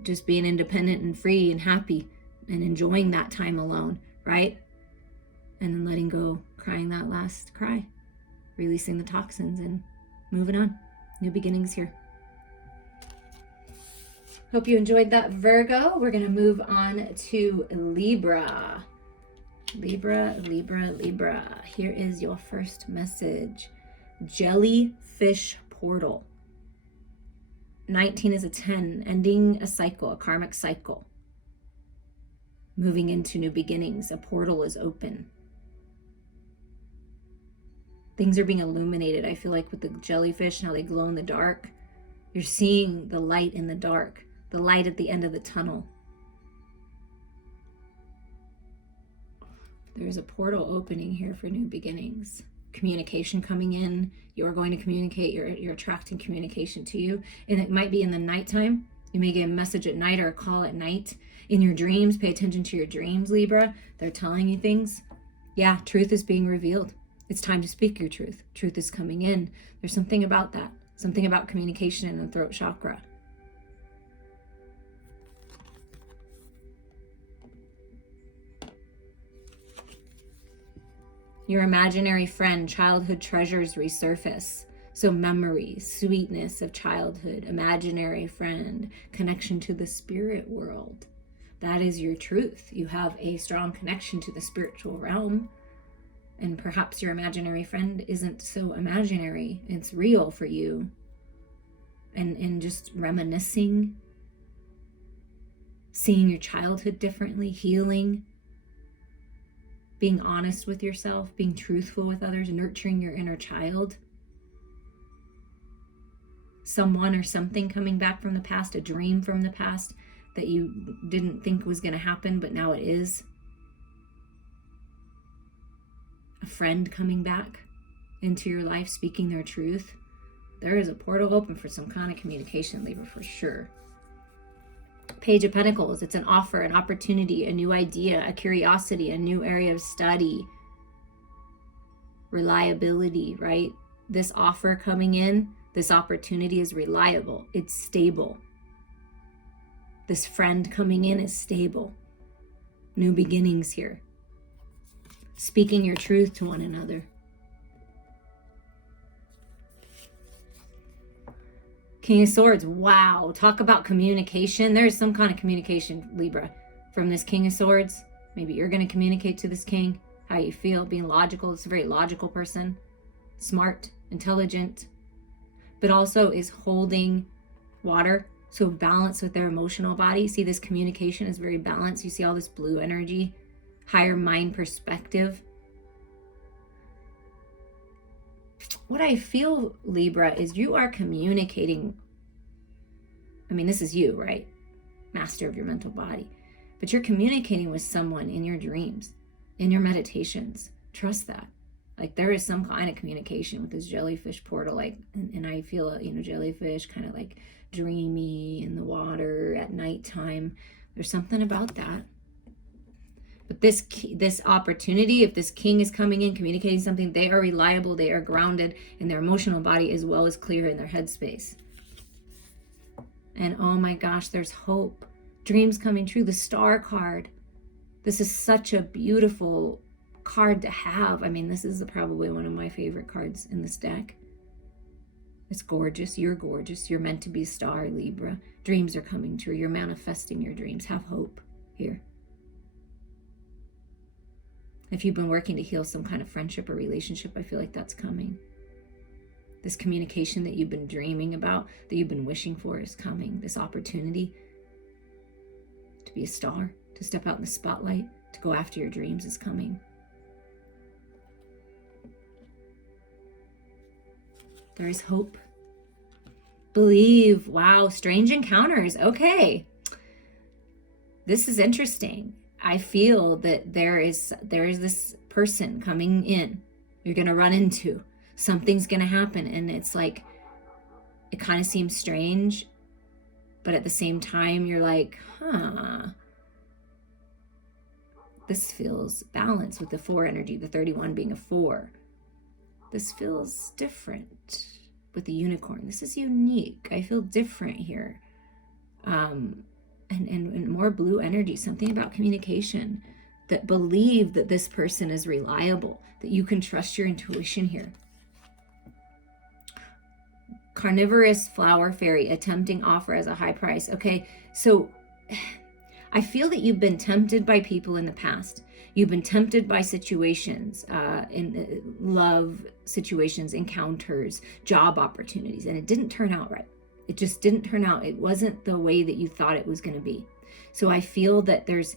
Just being independent and free and happy and enjoying that time alone, right? And then letting go crying that last cry, releasing the toxins and moving on. New beginnings here. Hope you enjoyed that, Virgo. We're going to move on to Libra. Libra. Here is your first message. Jellyfish portal. 19 is a 10, ending a cycle, a karmic cycle. Moving into new beginnings. A portal is open. Things are being illuminated. I feel like with the jellyfish and how they glow in the dark, you're seeing the light in the dark, the light at the end of the tunnel. There's a portal opening here for new beginnings. Communication coming in. You're going to communicate. You're attracting communication to you. And it might be in the nighttime. You may get a message at night or a call at night. In your dreams, pay attention to your dreams, Libra. They're telling you things. Yeah, truth is being revealed. It's time to speak your truth. Truth is coming in. There's something about that. Something about communication in the throat chakra. Your imaginary friend, childhood treasures resurface. So memories, sweetness of childhood, imaginary friend, connection to the spirit world. That is your truth. You have a strong connection to the spiritual realm. And perhaps your imaginary friend isn't so imaginary. It's real for you. And just reminiscing, seeing your childhood differently, healing, being honest with yourself, being truthful with others, nurturing your inner child. Someone or something coming back from the past, a dream from the past that you didn't think was going to happen, but now it is. A friend coming back into your life, speaking their truth. There is a portal open for some kind of communication, Libra, for sure. Page of Pentacles, it's an offer, an opportunity, a new idea, a curiosity, a new area of study. Reliability, right? This offer coming in, this opportunity is reliable. It's stable. This friend coming in is stable. New beginnings here. Speaking your truth to one another. King of Swords, wow. Talk about communication. There's some kind of communication, Libra, from this King of Swords. Maybe you're going to communicate to this king how you feel, being logical. It's a very logical person. Smart, intelligent, but also is holding water. So balance with their emotional body. See, this communication is very balanced. You see all this blue energy, higher mind perspective. What I feel, Libra, is you are communicating. I mean, this is you, right? Master of your mental body. But you're communicating with someone in your dreams, in your meditations. Trust that. Like there is some kind of communication with this jellyfish portal. Like, and I feel, jellyfish kind of like dreamy in the water at nighttime. There's something about that. But this opportunity, if this king is coming in, communicating something, they are reliable, they are grounded in their emotional body as well as clear in their headspace. And oh my gosh, there's hope. Dreams coming true. The Star card. This is such a beautiful card to have. I mean, this is probably one of my favorite cards in this deck. It's gorgeous. You're gorgeous. You're meant to be a star, Libra. Dreams are coming true. You're manifesting your dreams. Have hope here. If you've been working to heal some kind of friendship or relationship, I feel like that's coming. This communication that you've been dreaming about, that you've been wishing for, is coming. This opportunity to be a star, to step out in the spotlight, to go after your dreams is coming. There is hope. Believe. Wow, strange encounters. Okay. This is interesting. I feel that there is this person coming in. You're going to run into. Something's going to happen. And it's like, it kind of seems strange. But at the same time, you're like, this feels balanced with the 4 energy, the 31 being a 4. This feels different with the unicorn. This is unique. I feel different here. And more blue energy, something about communication. that believe that this person is reliable, that you can trust your intuition here. Carnivorous flower fairy, a tempting offer as a high price. Okay, so I feel that you've been tempted by people in the past. You've been tempted by situations, in love situations, encounters, job opportunities, and it didn't turn out right. It just didn't turn out. It wasn't the way that you thought it was going to be. So I feel that there's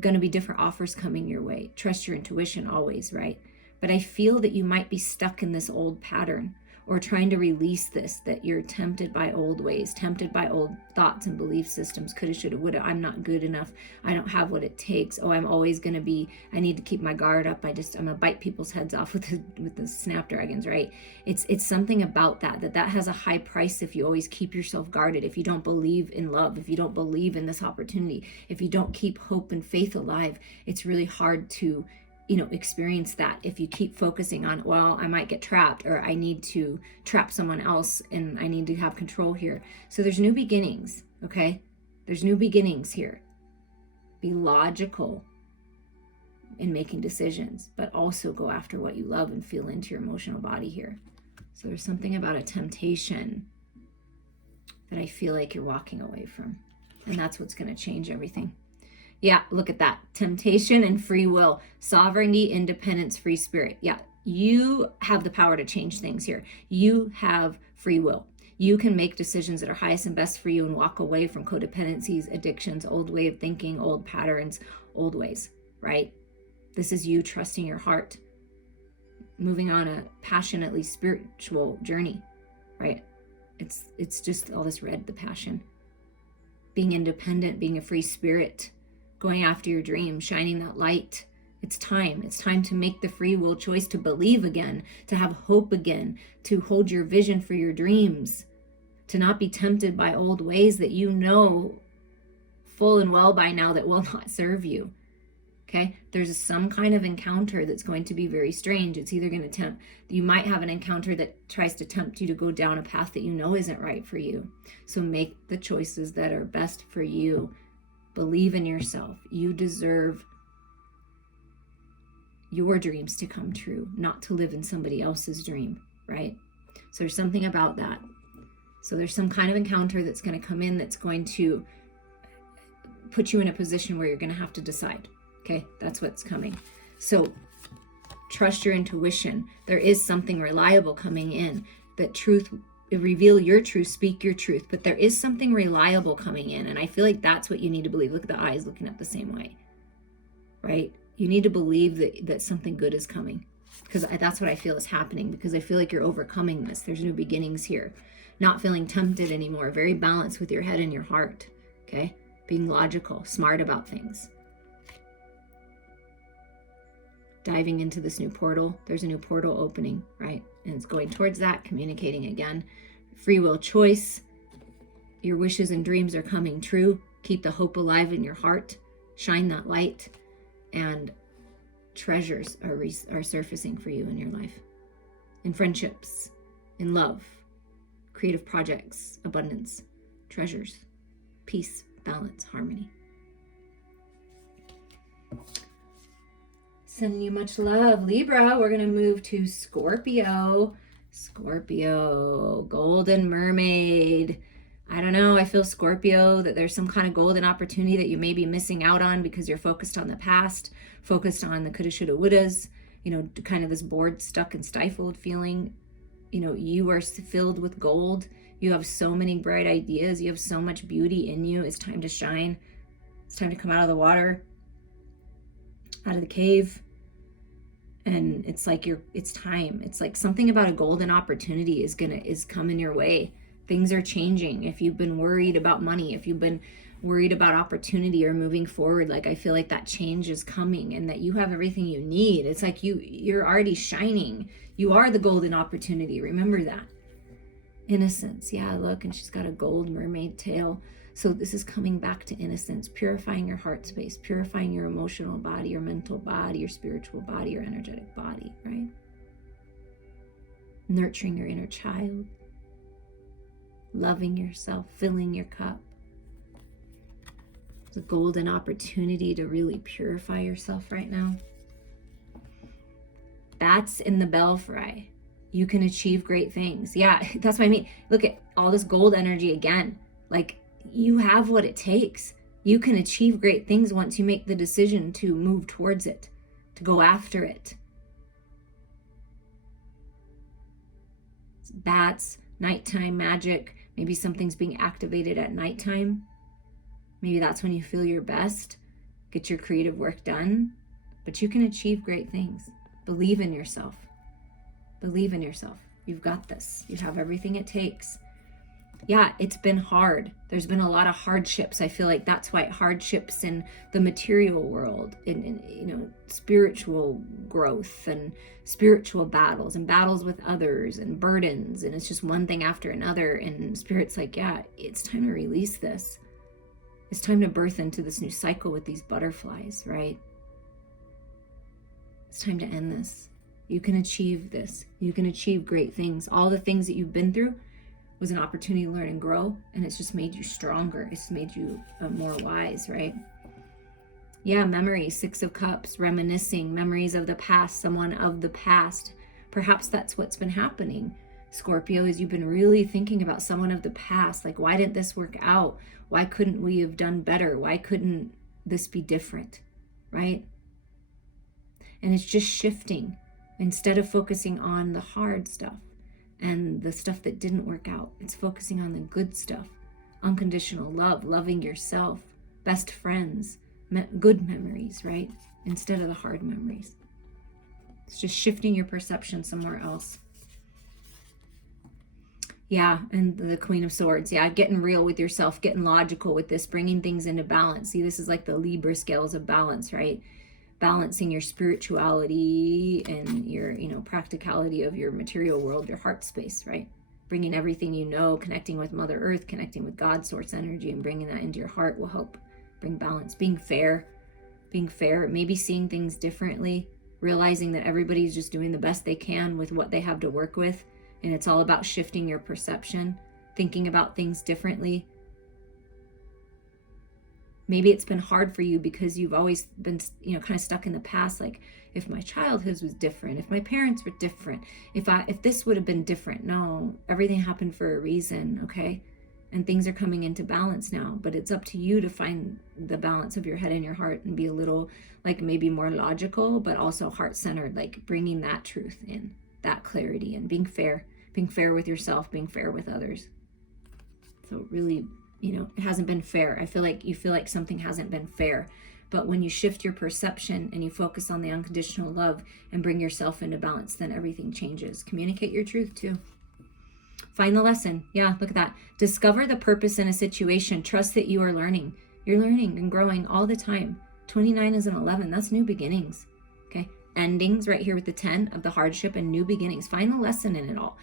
going to be different offers coming your way. Trust your intuition always, right? But I feel that you might be stuck in this old pattern, or trying to release this, that you're tempted by old ways, tempted by old thoughts and belief systems. Coulda, shoulda, woulda. I'm not good enough. I don't have what it takes. Oh, I'm always going to be, I need to keep my guard up. I'm going to bite people's heads off with the snapdragons, right? It's something about that has a high price if you always keep yourself guarded, if you don't believe in love, if you don't believe in this opportunity, if you don't keep hope and faith alive. It's really hard to experience that if you keep focusing on, well, I might get trapped, or I need to trap someone else and I need to have control here. So there's new beginnings, okay? There's new beginnings here. Be logical in making decisions, but also go after what you love and feel into your emotional body here. So there's something about a temptation that I feel like you're walking away from, and that's what's going to change everything. Yeah, look at that. Temptation and free will. Sovereignty, independence, free spirit. Yeah, you have the power to change things here. You have free will. You can make decisions that are highest and best for you and walk away from codependencies, addictions, old way of thinking, old patterns, old ways, right? This is you trusting your heart, moving on a passionately spiritual journey, right? It's just all this red, the passion. Being independent, being a free spirit, going after your dream, shining that light. It's time. It's time to make the free will choice to believe again, to have hope again, to hold your vision for your dreams, to not be tempted by old ways that you know full and well by now that will not serve you. Okay? There's some kind of encounter that's going to be very strange. It's either going to you might have an encounter that tries to tempt you to go down a path that you know isn't right for you. So make the choices that are best for you. Believe in yourself. You deserve your dreams to come true, not to live in somebody else's dream, right? So there's something about that. So there's some kind of encounter that's going to come in that's going to put you in a position where you're going to have to decide. Okay, that's what's coming. So trust your intuition. There is something reliable coming in. That truth, reveal your truth, speak your truth. But there is something reliable coming in. And I feel like that's what you need to believe. Look at the eyes looking up the same way, right? You need to believe that something good is coming. Because that's what I feel is happening. Because I feel like you're overcoming this. There's new beginnings here. Not feeling tempted anymore. Very balanced with your head and your heart. Okay? Being logical, smart about things. Diving into this new portal. There's a new portal opening, right? And it's going towards that, communicating again. Free will choice. Your wishes and dreams are coming true. Keep the hope alive in your heart. Shine that light. And treasures are surfacing for you in your life. In friendships, in love, creative projects, abundance, treasures, peace, balance, harmony. Sending you much love, Libra. We're going to move to Scorpio. Scorpio, golden mermaid. I don't know. I feel Scorpio that there's some kind of golden opportunity that you may be missing out on because you're focused on the past, focused on the coulda, shoulda, wouldas, kind of this bored, stuck, and stifled feeling. You are filled with gold. You have so many bright ideas. You have so much beauty in you. It's time to shine. It's time to come out of the water, out of the cave. And it's like it's time. It's like something about a golden opportunity is coming your way. Things are changing. If you've been worried about money, if you've been worried about opportunity or moving forward, like I feel like that change is coming and that you have everything you need. It's like you're already shining. You are the golden opportunity. Remember that. Innocence. Yeah, look, and she's got a gold mermaid tail. So this is coming back to innocence, purifying your heart space, purifying your emotional body, your mental body, your spiritual body, your energetic body, right? Nurturing your inner child, loving yourself, filling your cup. It's a golden opportunity to really purify yourself right now. That's in the belfry. You can achieve great things. Yeah, that's what I mean. Look at all this gold energy again. Like, you have what it takes. You can achieve great things once you make the decision to move towards it, to go after it. Bats, nighttime magic. Maybe something's being activated at nighttime. Maybe that's when you feel your best. Get your creative work done. But you can achieve great things. Believe in yourself. Believe in yourself. You've got this. You have everything it takes. Yeah, it's been hard. There's been a lot of hardships. I feel like that's why hardships in the material world, in spiritual growth and spiritual battles and battles with others and burdens. And it's just one thing after another. And Spirit's like, yeah, it's time to release this. It's time to birth into this new cycle with these butterflies, right? It's time to end this. You can achieve this. You can achieve great things. All the things that you've been through was an opportunity to learn and grow, and it's just made you stronger. It's made you more wise, right? Yeah, memories, 6 of Cups, reminiscing, memories of the past, someone of the past. Perhaps that's what's been happening, Scorpio, is you've been really thinking about someone of the past. Like, why didn't this work out? Why couldn't we have done better? Why couldn't this be different, right? And it's just shifting. Instead of focusing on the hard stuff and the stuff that didn't work out, it's focusing on the good stuff. Unconditional love, loving yourself, best friends, good memories, right? Instead of the hard memories. It's just shifting your perception somewhere else. Yeah, and the Queen of Swords. Yeah, getting real with yourself, getting logical with this, bringing things into balance. See, this is like the Libra scales of balance, right? Balancing your spirituality and your, practicality of your material world, your heart space, right? Bringing everything connecting with Mother Earth, connecting with God, source energy, and bringing that into your heart will help bring balance. Being fair, maybe seeing things differently, realizing that everybody's just doing the best they can with what they have to work with. And it's all about shifting your perception, thinking about things differently. Maybe it's been hard for you because you've always been, kind of stuck in the past. Like, if my childhood was different, if my parents were different, if this would have been different. No, everything happened for a reason, okay? And things are coming into balance now. But it's up to you to find the balance of your head and your heart and be a little, like, maybe more logical, but also heart-centered, like bringing that truth in, that clarity, and being fair with yourself, being fair with others. So really, it hasn't been fair. I feel like you feel like something hasn't been fair. But when you shift your perception and you focus on the unconditional love and bring yourself into balance, then everything changes. Communicate your truth too. Find the lesson. Yeah, look at that. Discover the purpose in a situation. Trust that you are learning. You're learning and growing all the time. 29 is an 11. That's new beginnings. Okay. Endings right here with the 10 of the hardship and new beginnings. Find the lesson in it all.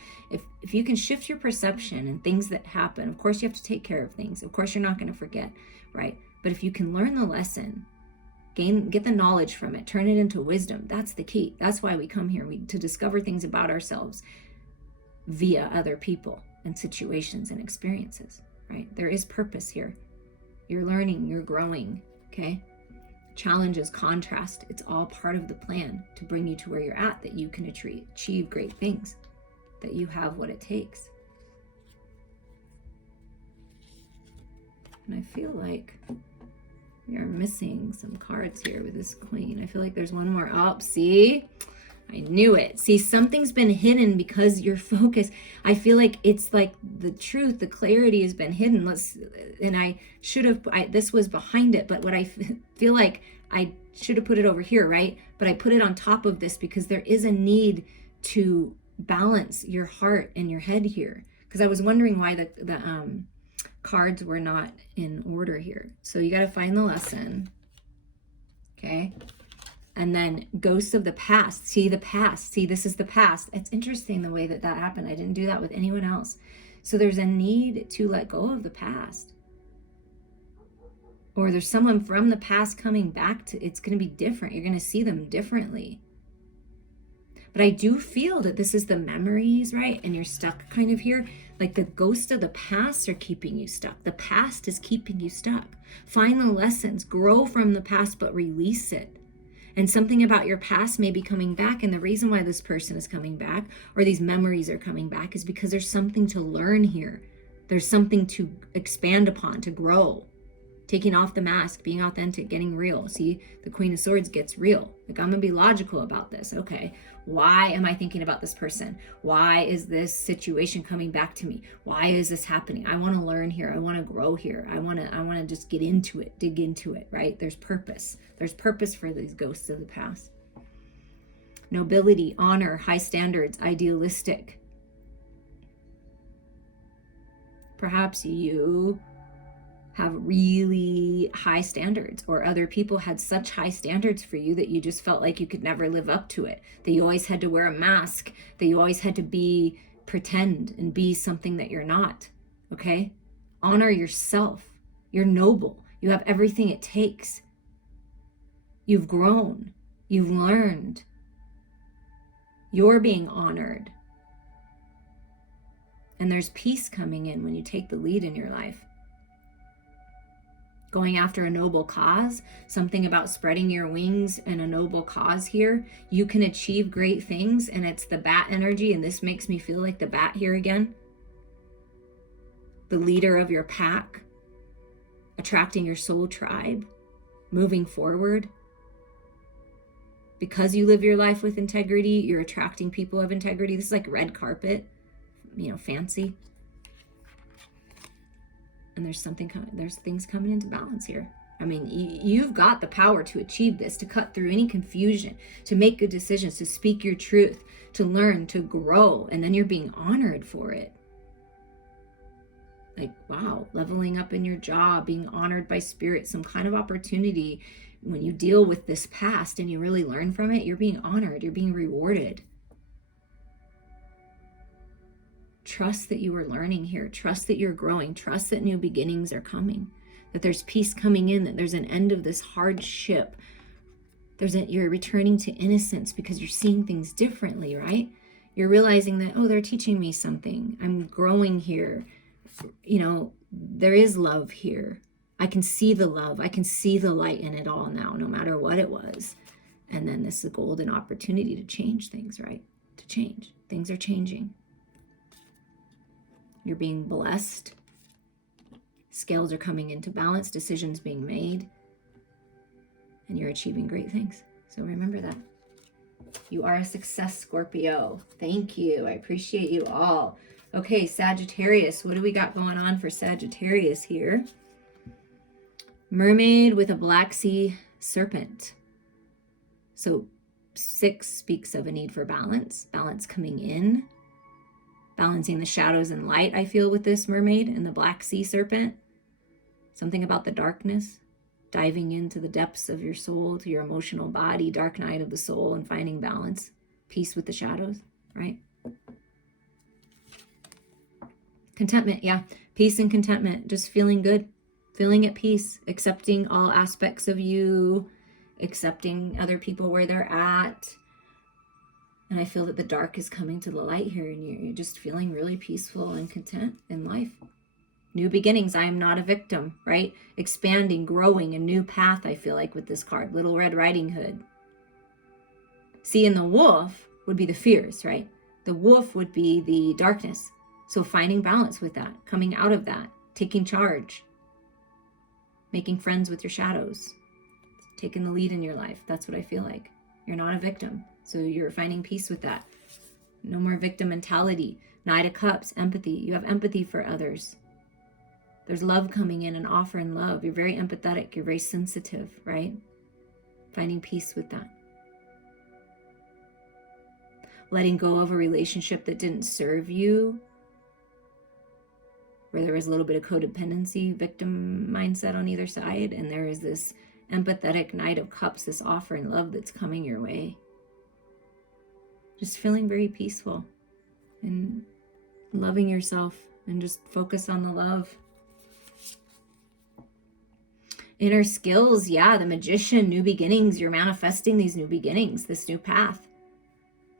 If you can shift your perception and things that happen, of course you have to take care of things. Of course you're not going to forget, right? But if you can learn the lesson, get the knowledge from it, turn it into wisdom, that's the key. That's why we come here, to discover things about ourselves via other people and situations and experiences, right? There is purpose here. You're learning, you're growing, okay? Challenges, contrast, it's all part of the plan to bring you to where you're at, that you can achieve great things, that you have what it takes. And I feel like we are missing some cards here with this Queen. I feel like there's one more up. See? I knew it. See, something's been hidden because you're focused. I feel like it's like the truth, the clarity has been hidden. This was behind it, but what I feel like I should have put it over here, right? But I put it on top of this because there is a need to balance your heart and your head here. Because I was wondering why the cards were not in order here. So you got to find the lesson. Okay. And then ghosts of the past. See the past. See, this is the past. It's interesting the way that happened. I didn't do that with anyone else. So there's a need to let go of the past. Or there's someone from the past coming back to, it's going to be different. You're going to see them differently. But I do feel that this is the memories, right? And you're stuck kind of here. Like the ghosts of the past are keeping you stuck. The past is keeping you stuck. Find the lessons, grow from the past, but release it. And something about your past may be coming back. And the reason why this person is coming back, or these memories are coming back, is because there's something to learn here. There's something to expand upon, to grow. Taking off the mask, being authentic, getting real. See, the Queen of Swords gets real. Like, I'm going to be logical about this. Okay, why am I thinking about this person? Why is this situation coming back to me? Why is this happening? I want to learn here. I want to grow here. I want to just get into it, dig into it, right? There's purpose. There's purpose for these ghosts of the past. Nobility, honor, high standards, idealistic. Perhaps you have really high standards, or other people had such high standards for you that you just felt like you could never live up to it, that you always had to wear a mask, that you always had to pretend and be something that you're not. Okay? Honor yourself. You're noble. You have everything it takes. You've grown. You've learned. You're being honored. And there's peace coming in when you take the lead in your life. Going after a noble cause, something about spreading your wings in a noble cause here, you can achieve great things. And it's the bat energy, and this makes me feel like the bat here again. The leader of your pack, attracting your soul tribe, moving forward. Because you live your life with integrity, you're attracting people of integrity. This is like red carpet, fancy. And there's things coming into balance here. I mean, you've got the power to achieve this, to cut through any confusion, to make good decisions, to speak your truth, to learn, to grow, and then you're being honored for it. Like, wow, leveling up in your job, being honored by spirit, some kind of opportunity. When you deal with this past and you really learn from it, you're being honored, you're being rewarded. Trust that you are learning here. Trust that you're growing. Trust that new beginnings are coming. That there's peace coming in. That there's an end of this hardship. You're returning to innocence because you're seeing things differently, right? You're realizing that, oh, they're teaching me something. I'm growing here. There is love here. I can see the love. I can see the light in it all now, no matter what it was. And then this is a golden opportunity to change things, right? To change. Things are changing. You're being blessed. Scales are coming into balance, decisions being made, and you're achieving great things. So remember that. You are a success, Scorpio. Thank you. I appreciate you all. Okay, Sagittarius. What do we got going on for Sagittarius here? Mermaid with a Black Sea serpent. So 6 speaks of a need for balance. Balance coming in. Balancing the shadows and light, I feel, with this mermaid and the Black Sea serpent. Something about the darkness, diving into the depths of your soul, to your emotional body, dark night of the soul, and finding balance, peace with the shadows, right? Contentment, yeah. Peace and contentment, just feeling good, feeling at peace, accepting all aspects of you, accepting other people where they're at. And I feel that the dark is coming to the light here, and you're just feeling really peaceful and content in life. New beginnings. I am not a victim, right? Expanding, growing, a new path, I feel like, with this card. Little Red Riding Hood. See, and the wolf would be the fears, right? The wolf would be the darkness. So finding balance with that, coming out of that, taking charge, making friends with your shadows, taking the lead in your life. That's what I feel like. You're not a victim. So you're finding peace with that. No more victim mentality. Knight of Cups, empathy. You have empathy for others. There's love coming in and offering love. You're very empathetic. You're very sensitive, right? Finding peace with that. Letting go of a relationship that didn't serve you, where there was a little bit of codependency, victim mindset on either side, and there is this empathetic Knight of Cups, this offering love that's coming your way. Just feeling very peaceful and loving yourself, and just focus on the love. Inner skills, yeah, the Magician, new beginnings. You're manifesting these new beginnings, this new path,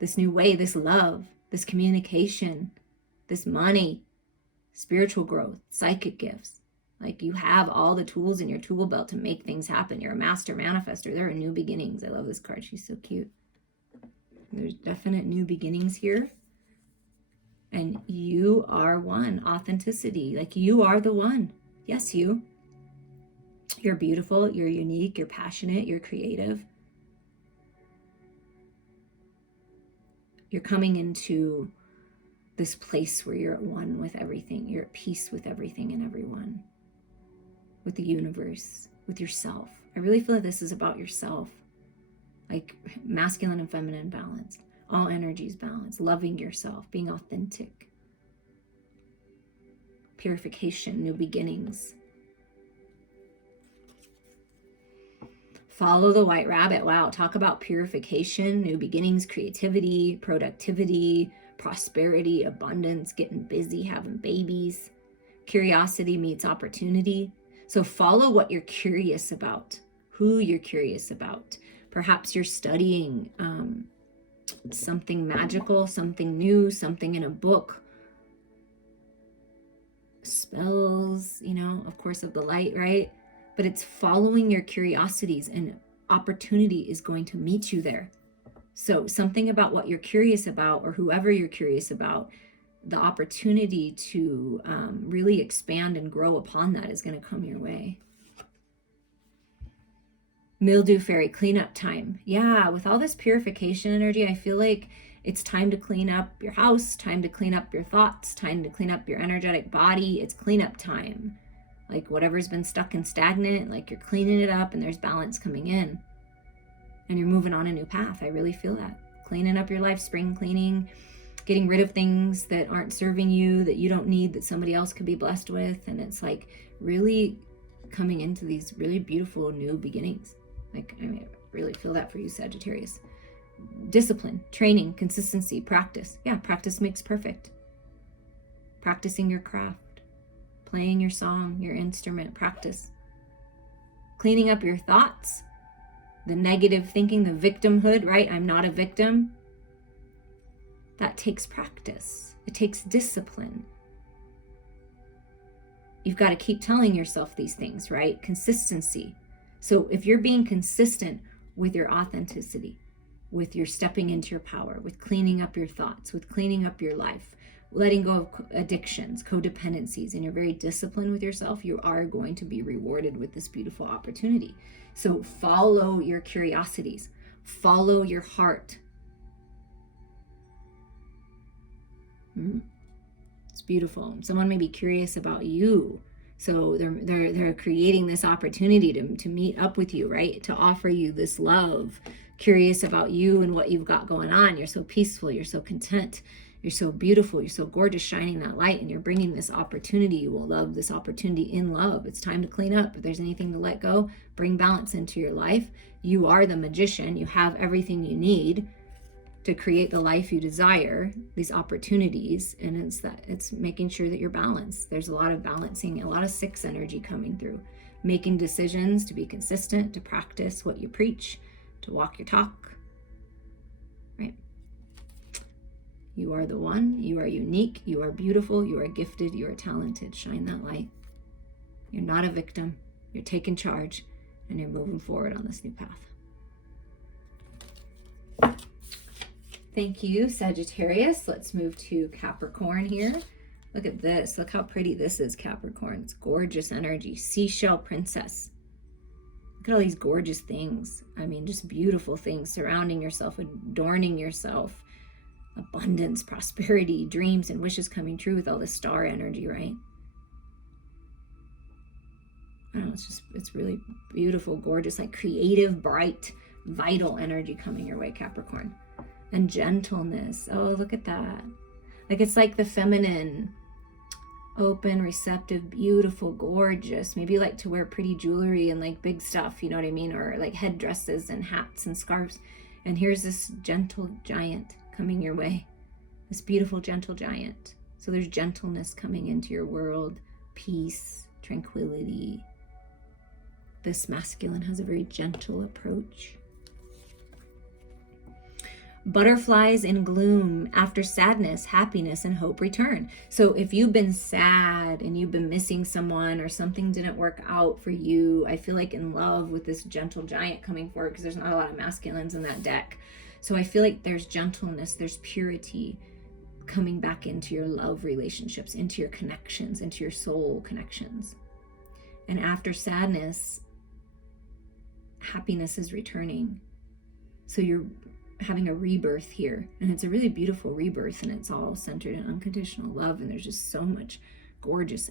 this new way, this love, this communication, this money, spiritual growth, psychic gifts. Like, you have all the tools in your tool belt to make things happen. You're a master manifester. There are new beginnings. I love this card. She's so cute. There's definite new beginnings here. And you are one. Authenticity. Like, you are the one. Yes, you. You're beautiful. You're unique. You're passionate. You're creative. You're coming into this place where you're at one with everything. You're at peace with everything and everyone. With the universe, with yourself. I really feel like this is about yourself. Like, masculine and feminine balance. All energies balance. Loving yourself. Being authentic. Purification. New beginnings. Follow the white rabbit. Wow. Talk about purification, new beginnings, creativity, productivity, prosperity, abundance, getting busy, having babies. Curiosity meets opportunity. So follow what you're curious about, who you're curious about. Perhaps you're studying something magical, something new, something in a book. Spells, you know, of course, of the light, right? But it's following your curiosities, and opportunity is going to meet you there. So something about what you're curious about, or whoever you're curious about, the opportunity to really expand and grow upon that is going to come your way. Mildew fairy, cleanup time. Yeah, with all this purification energy, I feel like it's time to clean up your house, time to clean up your thoughts, time to clean up your energetic body. It's cleanup time. Like, whatever's been stuck and stagnant, like, you're cleaning it up and there's balance coming in. And you're moving on a new path. I really feel that. Cleaning up your life, spring cleaning, getting rid of things that aren't serving you, that you don't need, that somebody else could be blessed with. And it's like really coming into these really beautiful new beginnings. Like, I mean, I really feel that for you, Sagittarius. Discipline, training, consistency, practice. Yeah, practice makes perfect. Practicing your craft, playing your song, your instrument, practice. Cleaning up your thoughts, the negative thinking, the victimhood, right? I'm not a victim. That takes practice. It takes discipline. You've got to keep telling yourself these things, right? Consistency. So if you're being consistent with your authenticity, with your stepping into your power, with cleaning up your thoughts, with cleaning up your life, letting go of addictions, codependencies, and you're very disciplined with yourself, you are going to be rewarded with this beautiful opportunity. So follow your curiosities, follow your heart. It's beautiful. Someone may be curious about you. So they're creating this opportunity to meet up with you, right? To offer you this love, curious about you and what you've got going on. You're so peaceful. You're so content. You're so beautiful. You're so gorgeous, shining that light, and you're bringing this opportunity. You will love this opportunity in love. It's time to clean up. If there's anything to let go, bring balance into your life. You are the magician. You have everything you need to create the life you desire, these opportunities. And it's making sure that you're balanced. There's a lot of balancing, a lot of 6 energy coming through, making decisions to be consistent, to practice what you preach, to walk your talk, right? You are the one. You are unique. You are beautiful. You are gifted. You are talented. Shine that light. You're not a victim. You're taking charge, and you're moving forward on this new path. Thank you, Sagittarius. Let's move to Capricorn here. Look at this. Look how pretty this is, Capricorn. It's gorgeous energy. Seashell princess. Look at all these gorgeous things. I mean, just beautiful things. Surrounding yourself, adorning yourself. Abundance, prosperity, dreams, and wishes coming true with all this star energy, right? I don't know, it's really beautiful, gorgeous, like creative, bright, vital energy coming your way, Capricorn. And gentleness. Oh, look at that. Like, it's like the feminine, open, receptive, beautiful, gorgeous. Maybe you like to wear pretty jewelry and like big stuff, you know what I mean? Or like headdresses and hats and scarves. And here's this gentle giant coming your way. This beautiful, gentle giant. So there's gentleness coming into your world. Peace, tranquility. This masculine has a very gentle approach. Butterflies in gloom. After sadness, happiness and hope return. So if you've been sad and you've been missing someone or something didn't work out for you, I feel like in love with this gentle giant coming forward, because there's not a lot of masculines in that deck. So I feel like there's gentleness, there's purity coming back into your love relationships, into your connections, into your soul connections. And after sadness, happiness is returning. So you're having a rebirth here, and it's a really beautiful rebirth, and it's all centered in unconditional love, and there's just so much gorgeous